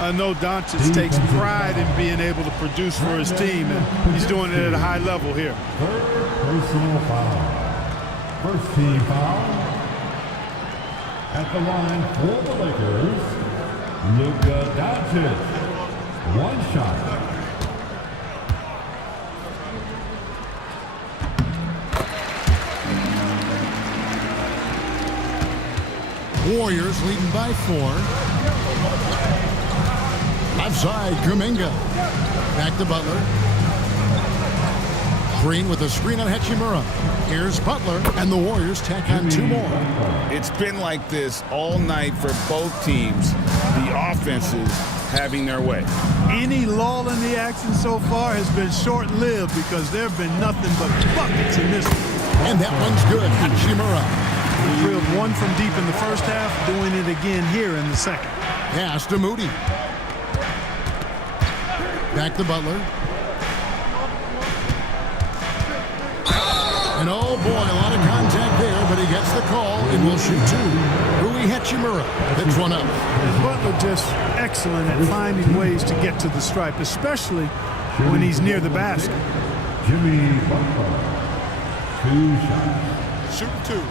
I know Doncic takes pride in being able to produce for his team, and he's doing it at a high level here. Personal foul. First team foul. At the line for the Lakers, Luka Doncic. 1 shot. Warriors leading by 4. Left side, Kuminga. Back to Butler. Green with a screen on Hachimura. Here's Butler, and the Warriors tack on 2 more. It's been like this all night for both teams. The offenses having their way. Any lull in the action so far has been short-lived because there have been nothing but buckets in this one. And that one's good. Hachimura. He drilled 1 from deep in the first half, doing it again here in the second. Pass to Moody. Back to Butler. And oh boy, a lot of contact there, but he gets the call and will shoot 2. Rui Hachimura picks one up. Butler just excellent at finding ways to get to the stripe, especially when he's near the basket. Jimmy Butler. 2 shots. Shoot 2.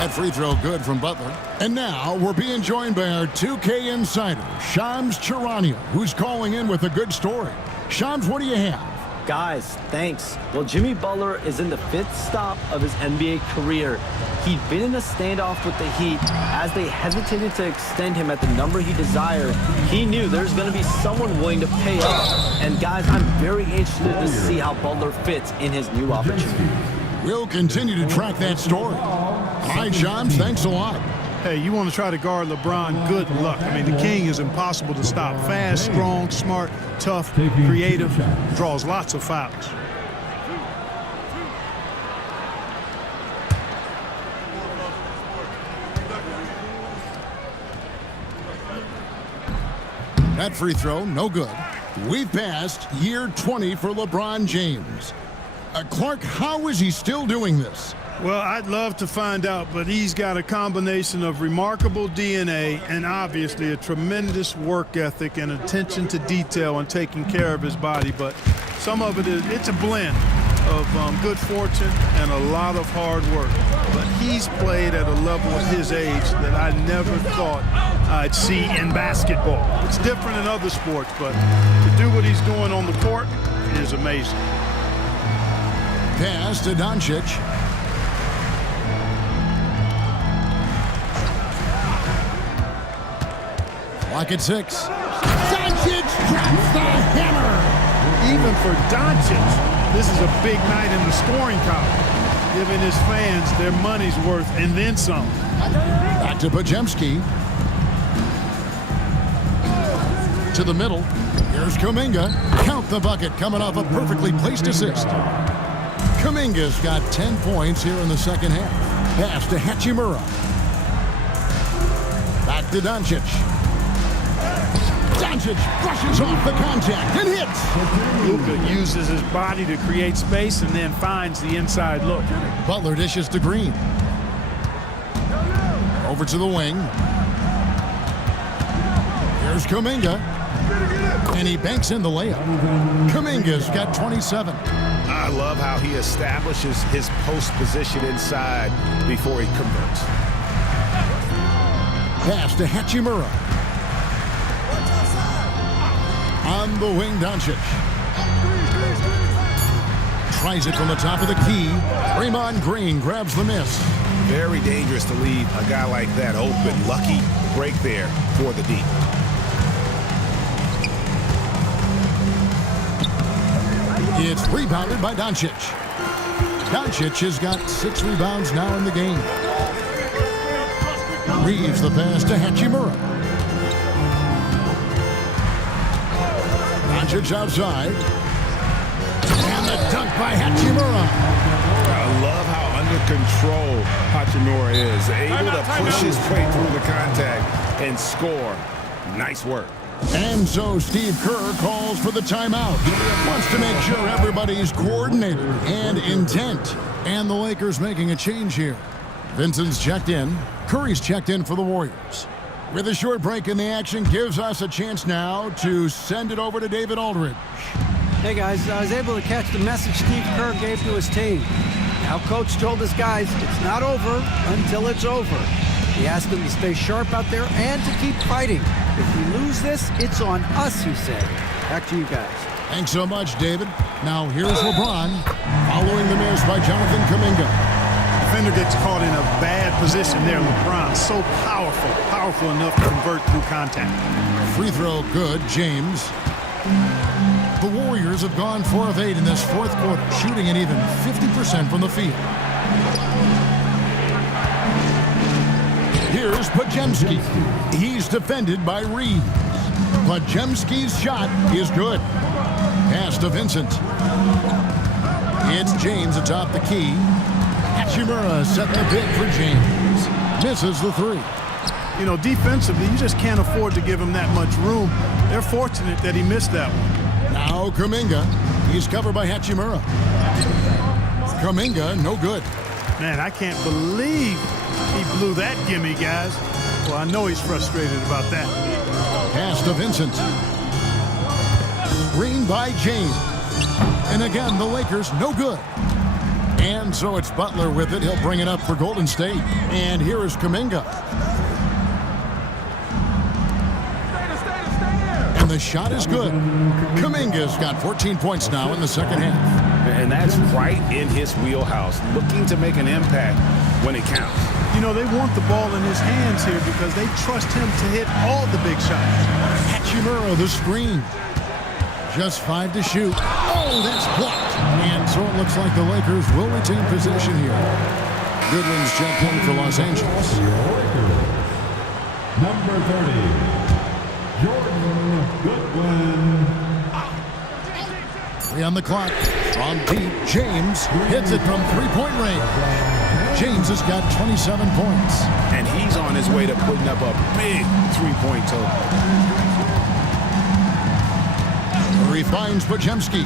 That free throw good from Butler. And now we're being joined by our 2K insider, Shams Charania, who's calling in with a good story. Shams, what do you have? Guys, thanks. Well, Jimmy Butler is in the 5th stop of his NBA career. He'd been in a standoff with the Heat. As they hesitated to extend him at the number he desired, he knew there's going to be someone willing to pay up. And guys, I'm very interested to see how Butler fits in his new opportunity. We'll continue to track that story. All right, Shams, thanks a lot. Hey, you want to try to guard LeBron, good luck. I mean, the king is impossible to stop. Fast, strong, smart, tough, creative, draws lots of fouls. That free throw, no good. We've passed year 20 for LeBron James. Clark, how is he still doing this? Well, I'd love to find out, but he's got a combination of remarkable DNA and obviously a tremendous work ethic and attention to detail and taking care of his body. But some of it's a blend of good fortune and a lot of hard work. But he's played at a level at his age that I never thought I'd see in basketball. It's different in other sports, but to do what he's doing on the court is amazing. Pass to Doncic. Clock at 6. Doncic drops the hammer. Even for Doncic, this is a big night in the scoring column, giving his fans their money's worth and then some. Back to Podziemski. To the middle. Here's Kuminga. Count the bucket coming off a perfectly placed assist. Kuminga's got 10 points here in the second half. Pass to Hachimura. Back to Doncic. Doncic brushes off the contact and hits. Luka uses his body to create space and then finds the inside look. Butler dishes to Green. Over to the wing. Here's Kuminga. And he banks in the layup. Kuminga's got 27. I love how he establishes his post position inside before he converts. Pass to Hachimura. On the wing, Doncic. Tries it from the top of the key. Draymond Green grabs the miss. Very dangerous to leave a guy like that open. Lucky break there for the D. It's rebounded by Doncic. Doncic has got 6 rebounds now in the game. Reeves the pass to Hachimura. Doncic outside. And the dunk by Hachimura. I love how under control Hachimura is. Able to push his way through the contact and score. Nice work. And so Steve Kerr calls for the timeout. Wants to make sure everybody's coordinated and intent. And the Lakers making a change here. Vincent's checked in. Curry's checked in for the Warriors. With a short break in the action, gives us a chance now to send it over to David Aldridge. Hey guys, I was able to catch the message Steve Kerr gave to his team. Now Coach told his guys it's not over until it's over. He asked them to stay sharp out there and to keep fighting. If we lose this, it's on us, he said. Back to you guys. Thanks so much, David. Now here's LeBron following the miss by Jonathan Kuminga. Defender gets caught in a bad position there. LeBron, so powerful enough to convert through contact. Free throw good, James. The Warriors have gone 4 of 8 in this fourth quarter, shooting an even 50% from the field. Here's Podziemski. He's defended by Reeves. Podziemski's shot is good. Pass to Vincent. It's James atop the key. Hachimura set the pick for James. Misses the 3. You know, defensively, you just can't afford to give him that much room. They're fortunate that he missed that one. Now Kuminga. He's covered by Hachimura. Kuminga, no good. Man, I can't believe he blew that gimme, guys. Well, I know he's frustrated about that. Pass to Vincent. Green by James. And again, the Lakers, no good. And so it's Butler with it. He'll bring it up for Golden State. And here is Kuminga. And the shot is good. Kuminga's got 14 points now in the second half. And that's right in his wheelhouse. Looking to make an impact when it counts. You know, they want the ball in his hands here because they trust him to hit all the big shots. Hachimura, the screen. Just 5 to shoot. Oh, that's blocked. And so it looks like the Lakers will retain possession here. Goodwin's checked in for Los Angeles. Number 30, Jordan Goodwin. 3 on the clock. From deep, James hits it from three-point range. James has got 27 points. And he's on his way to putting up a big three-point total. Curry finds Pajemski.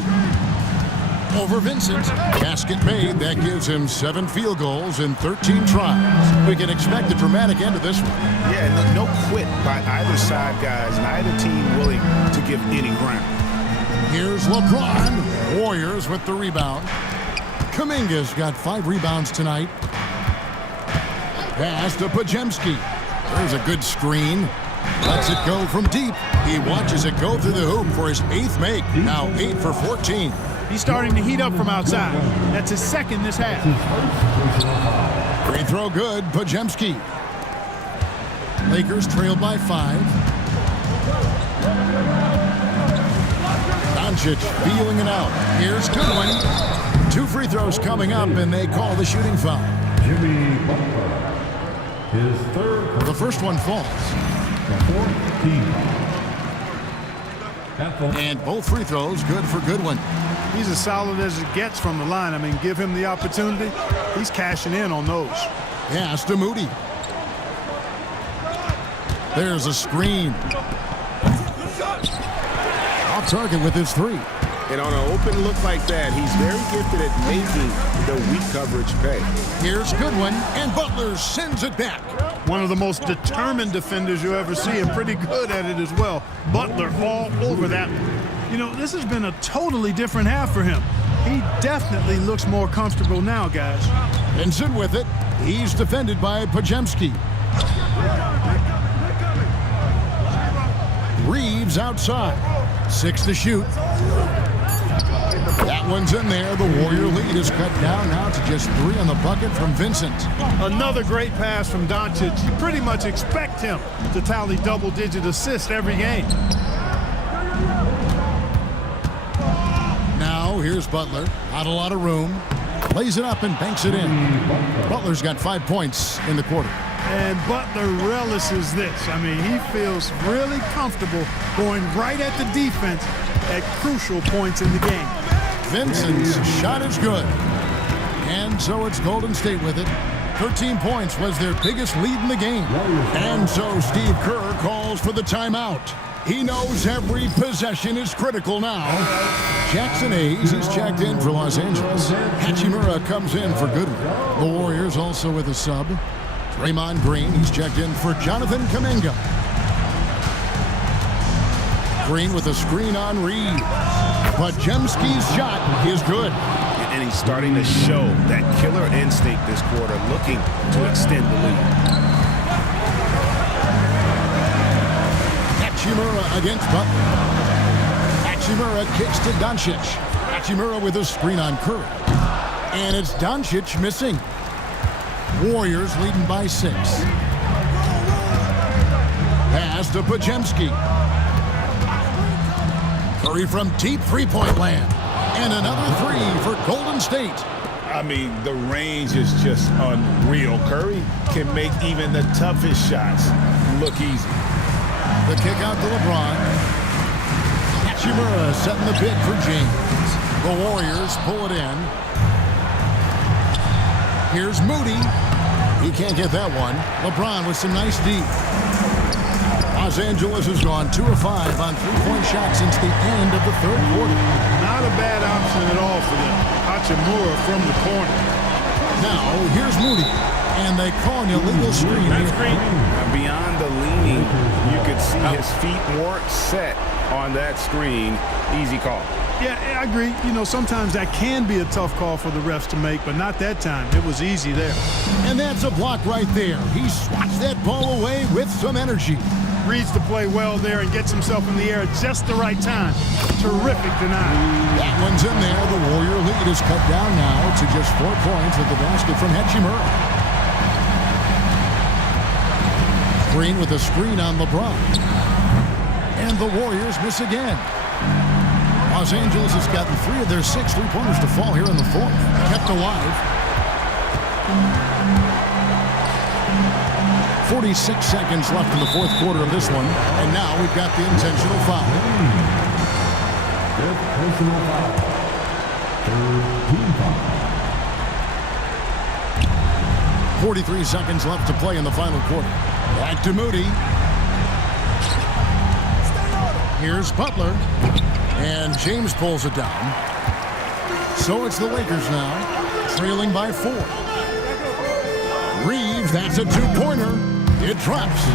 Over Vincent. Basket made. That gives him 7 field goals in 13 tries. We can expect a dramatic end to this one. Yeah, no quit by either side, guys. Neither team willing to give any ground. Here's LeBron. Warriors with the rebound. Kuminga's got 5 rebounds tonight. Pass to Pajemski. There's a good screen. Lets it go from deep. He watches it go through the hoop for his 8th make. Now 8 for 14. He's starting to heat up from outside. That's his second this half. Free throw good. Pajemski. Lakers trail by 5. Doncic feeling it out. Here's Goodwin. 2 free throws coming up, and they call the shooting foul. Jimmy Butler. His third. The first one falls. The 4th team. And both free throws good for Goodwin. He's as solid as it gets from the line. I mean, give him the opportunity. He's cashing in on those. Pass to Moody. There's a screen. Off target with his 3. And on an open look like that, he's very gifted at making the weak coverage pay. Here's Goodwin, and Butler sends it back. One of the most determined defenders you ever see, and pretty good at it as well. Butler all over that. You know, this has been a totally different half for him. He definitely looks more comfortable now, guys. Vincent with it. He's defended by Pajemski. Reeves outside. 6 to shoot. That one's in there. The Warrior lead is cut down now to just 3 on the bucket from Vincent. Another great pass from Doncic. You pretty much expect him to tally double-digit assists every game. Now here's Butler. Not a lot of room. Lays it up and banks it in. Butler's got 5 points in the quarter. And Butler relishes this. I mean, he feels really comfortable going right at the defense at crucial points in the game. Vincent's shot is good. And so it's Golden State with it. 13 points was their biggest lead in the game. And so Steve Kerr calls for the timeout. He knows every possession is critical now. Jackson Hayes, he's checked in for Los Angeles. Hachimura comes in for Goodwin. The Warriors also with a sub. Draymond Green, he's checked in for Jonathan Kuminga. Green with a screen on Reed. Pajemski's shot is good. And he's starting to show that killer instinct this quarter, looking to extend the lead. Hachimura against Butler. Hachimura kicks to Doncic. Hachimura with a screen on Curry. And it's Doncic missing. Warriors leading by 6. Pass to Pajemski. Curry from deep three-point land. And another 3 for Golden State. I mean, the range is just unreal. Curry can make even the toughest shots look easy. The kick out to LeBron. Hachimura setting the pick for James. The Warriors pull it in. Here's Moody. He can't get that one. LeBron with some nice D. Los Angeles has gone 2 of 5 on 3-point shots since the end of the 3rd quarter. Not a bad option at all for them. Hachimura from the corner. Now, here's Moody. And they call an illegal screen. Beyond the leaning, you could see his feet weren't set on that screen. Easy call. Yeah, I agree. You know, sometimes that can be a tough call for the refs to make, but not that time. It was easy there. And that's a block right there. He swats that ball away with some energy. Reads the play well there and gets himself in the air at just the right time. Terrific deny. That one's in there. The Warrior lead is cut down now to just 4 points with the basket from Hachimura. Green with a screen on LeBron. And the Warriors miss again. Los Angeles has gotten 3 of their 6 3-pointers to fall here in the 4th. Kept alive. 46 seconds left in the fourth quarter of this one. And now we've got the intentional foul. Fifth personal foul. Third team foul. 43 seconds left to play in the final quarter. Back to Moody. Here's Butler. And James pulls it down. So it's the Lakers now, trailing by 4. Reeves, that's a two-pointer. It drops.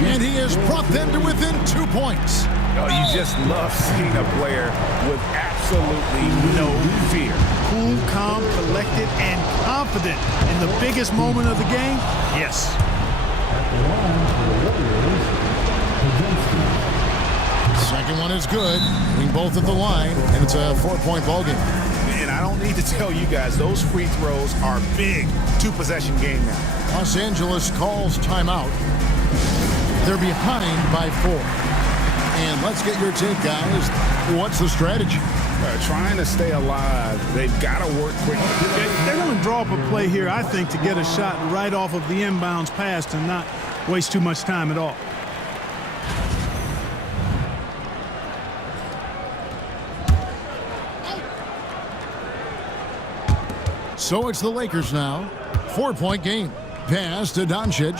And he has brought them to within 2 points. Oh, you just love seeing a player with absolutely no fear. Cool, calm, collected, and confident in the biggest moment of the game. Yes. Second one is good. Bring both at the line, and it's a 4-point ball game. And I don't need to tell you guys, those free throws are big. Two-possession game now. Los Angeles calls timeout. They're behind by 4. And let's get your take, guys. What's the strategy? Trying to stay alive. They've got to work quickly. They're going to draw up a play here, I think, to get a shot right off of the inbounds pass and not waste too much time at all. So it's the Lakers now. 4-point game. Pass to Doncic.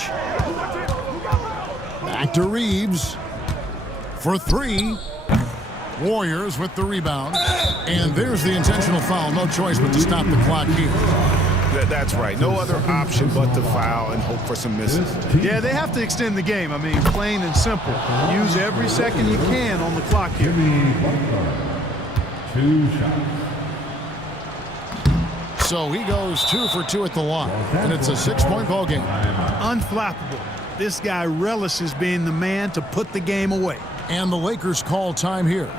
Back to Reeves. For 3. Warriors with the rebound. And there's the intentional foul. No choice but to stop the clock here. That's right. No other option but to foul and hope for some misses. Yeah, they have to extend the game. I mean, plain and simple. Use every second you can on the clock here. 2 shots. So he goes 2 for 2 at the line. And it's a 6-point ball game. Unflappable. This guy relishes being the man to put the game away. And the Lakers call time here.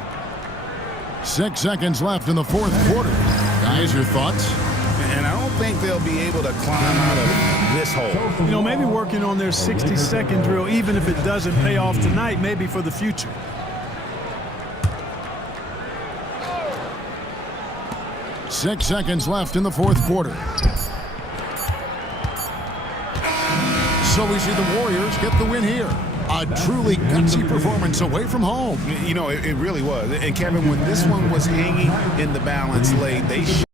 6 seconds left in the fourth quarter. Guys, your thoughts? And I don't think they'll be able to climb out of this hole. You know, maybe working on their 60-second drill, even if it doesn't pay off tonight, maybe for the future. Six seconds left in the fourth quarter. So we see the Warriors get the win here. A truly gutsy performance away from home. You know, it really was. And Kevin, when this one was hanging in the balance late, they